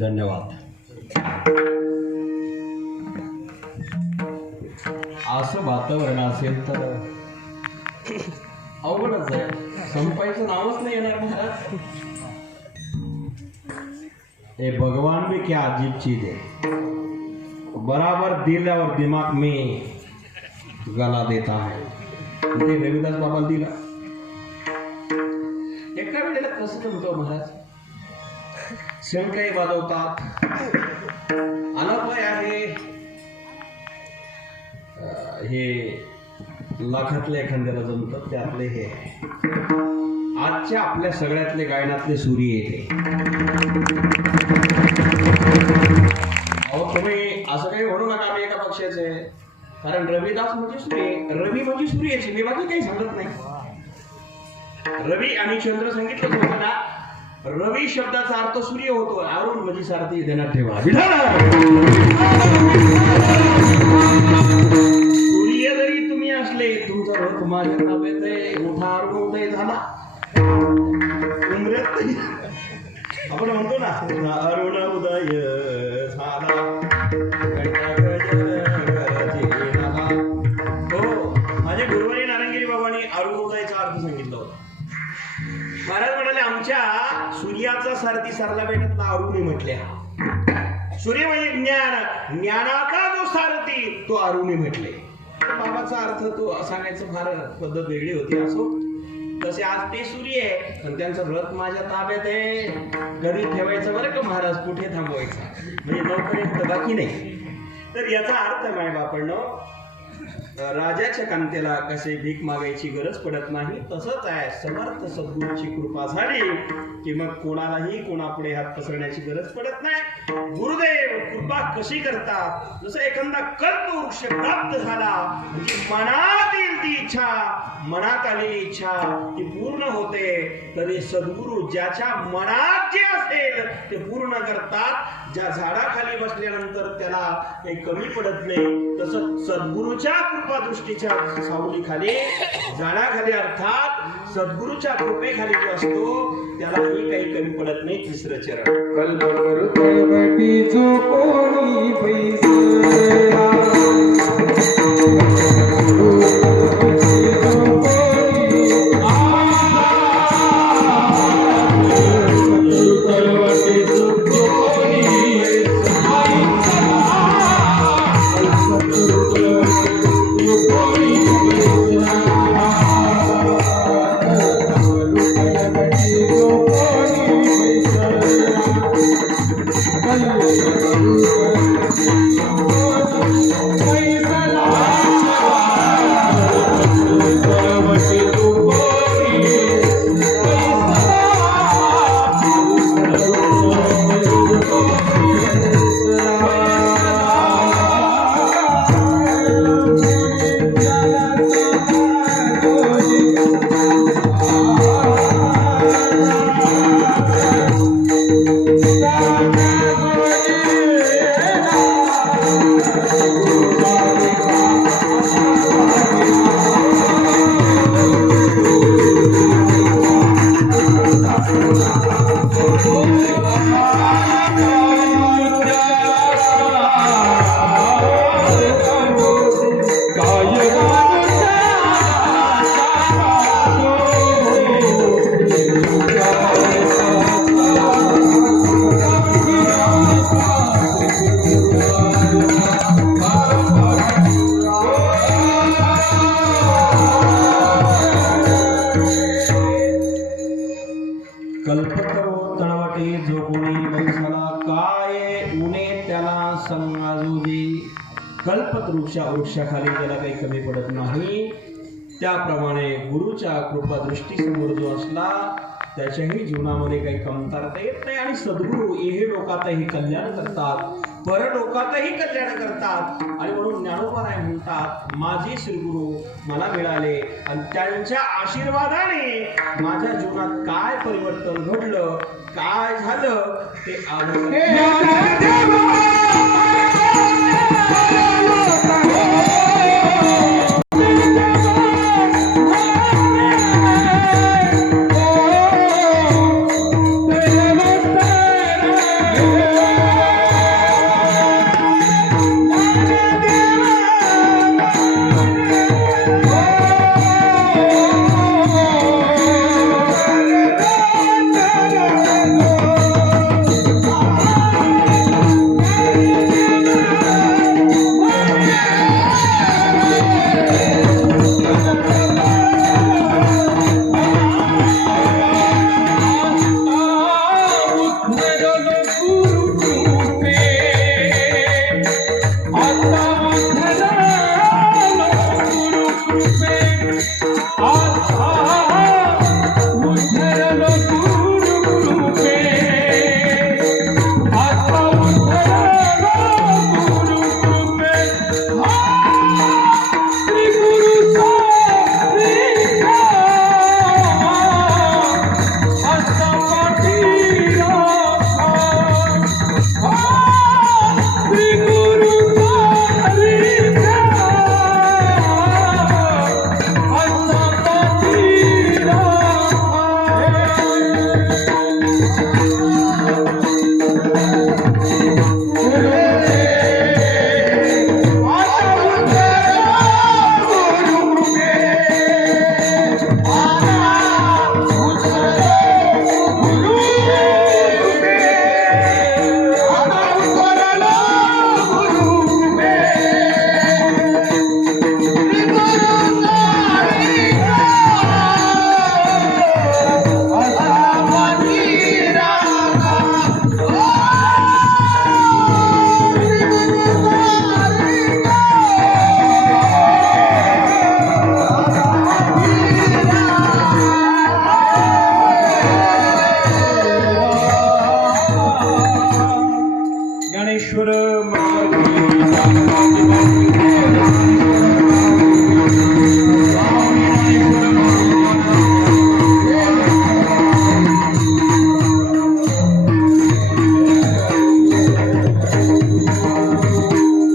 धन्यवाद. असं वातावरण असेल तर अवघडच आहे, संपायचं नावच नाही येणार महाराज. ये भगवान भी क्या अजीब चीज है, बराबर दिल और दिमाग में गला देता है. ते रविदास बाबाला दिला. एका वेळेला कसं म्हणतो महाराज, शंकाही वाजवतात, अनभय आहे, हे लाखातले एखाद्याला जमतात त्यातले हे आहे. आजच्या आपल्या सगळ्यातले गायनातले सूर्य येते. अहो तुम्ही असं काही म्हणू नका आम्ही एका पक्षाचे, कारण रविदास म्हणजे सूर्य, रवी म्हणजे सूर्याची, मी बाकी काही सांगत नाही. रवी आणि चंद्र सांगितलं होतं ना, रवी शब्दाचा अर्थ सूर्य होतो, अरुण म्हणजे सारथी ध्यानात ठेवा. सूर्य जरी तुम्ही असले, तुमचा रथ माझ्या ताब्यात आहे, मोठा अरुणोदय झाला उमरेत नाही. आपण म्हणतो ना अरुण उदय झाला, हो माझे गुरुवारी नारायणगिरी बाबांनी अरुणोदयाचा अर्थ सांगितला होता. महाराज म्हणाले आमच्या सूर्याचा सारथी सरला बेटातला अरुणी म्हटले. सूर्य म्हणजे ज्ञान, ज्ञानाचा जो सारथी तो अरुणी म्हटले. बाबाचा अर्थ तो सांगायचं फार पद्धत वेगळी होती. असो तसे आज ते सूर्य आहे पण त्यांचा रथ माझ्या ताब्यात आहे, घरी ठेवायचं बरं का महाराज, कुठे थांबवायचा म्हणजे नोकरीत बाकी नाही. तर याचा अर्थ माय बापांनो, राजाच्या कांतेला कसे भीक मागायची गरज पडत नाही, तसंच आहे समर्थ सद्गुरूची कृपा झाली की मग कोणालाही कोणापुढे हात पसरण्याची गरज पडत नाही. गुरुदेव कृपा कशी करतात, जसं एखादा कल्पवृक्ष प्राप्त झाला म्हणजे मनातील ती इच्छा, मनात आलेली इच्छा ती पूर्ण होते. तरी सद्गुरू ज्याच्या मनात जे असेल ते पूर्ण करतात. ज्या झाडाखाली बसल्यानंतर त्याला काही कमी पडत नाही, तसं सद्गुरूच्या कृपा दृष्टीच्या सावलीखाली, झाडाखाली अर्थात सद्गुरूच्या कृपेखाली जो असतो त्यालाही काही कमी पडत नाही. तिसरं चरण कल्पवृत्ती जो कोणी पैसा कल्पतरो तळवटे जो कोणी बैसाला, काय उणे त्याला संगाजोबी. वृक्षाखाली ज्याला काही कमी पडत नाही, त्याप्रमाणे गुरुच्या कृपा दृष्टीसमोर जो असला त्याच्याही जीवनामध्ये काही कमतरता येत नाही. आणि सद्गुरू हे लोकातही कल्याण करतात, परलोकातही कल्याण करतात. आणि म्हणून ज्ञानोबराय म्हणतात, माझे श्रीगुरु मला मिळाले आणि त्यांच्या आशीर्वादाने माझ्या जीवनात काय परिवर्तन घडलं, काय झालं ते आज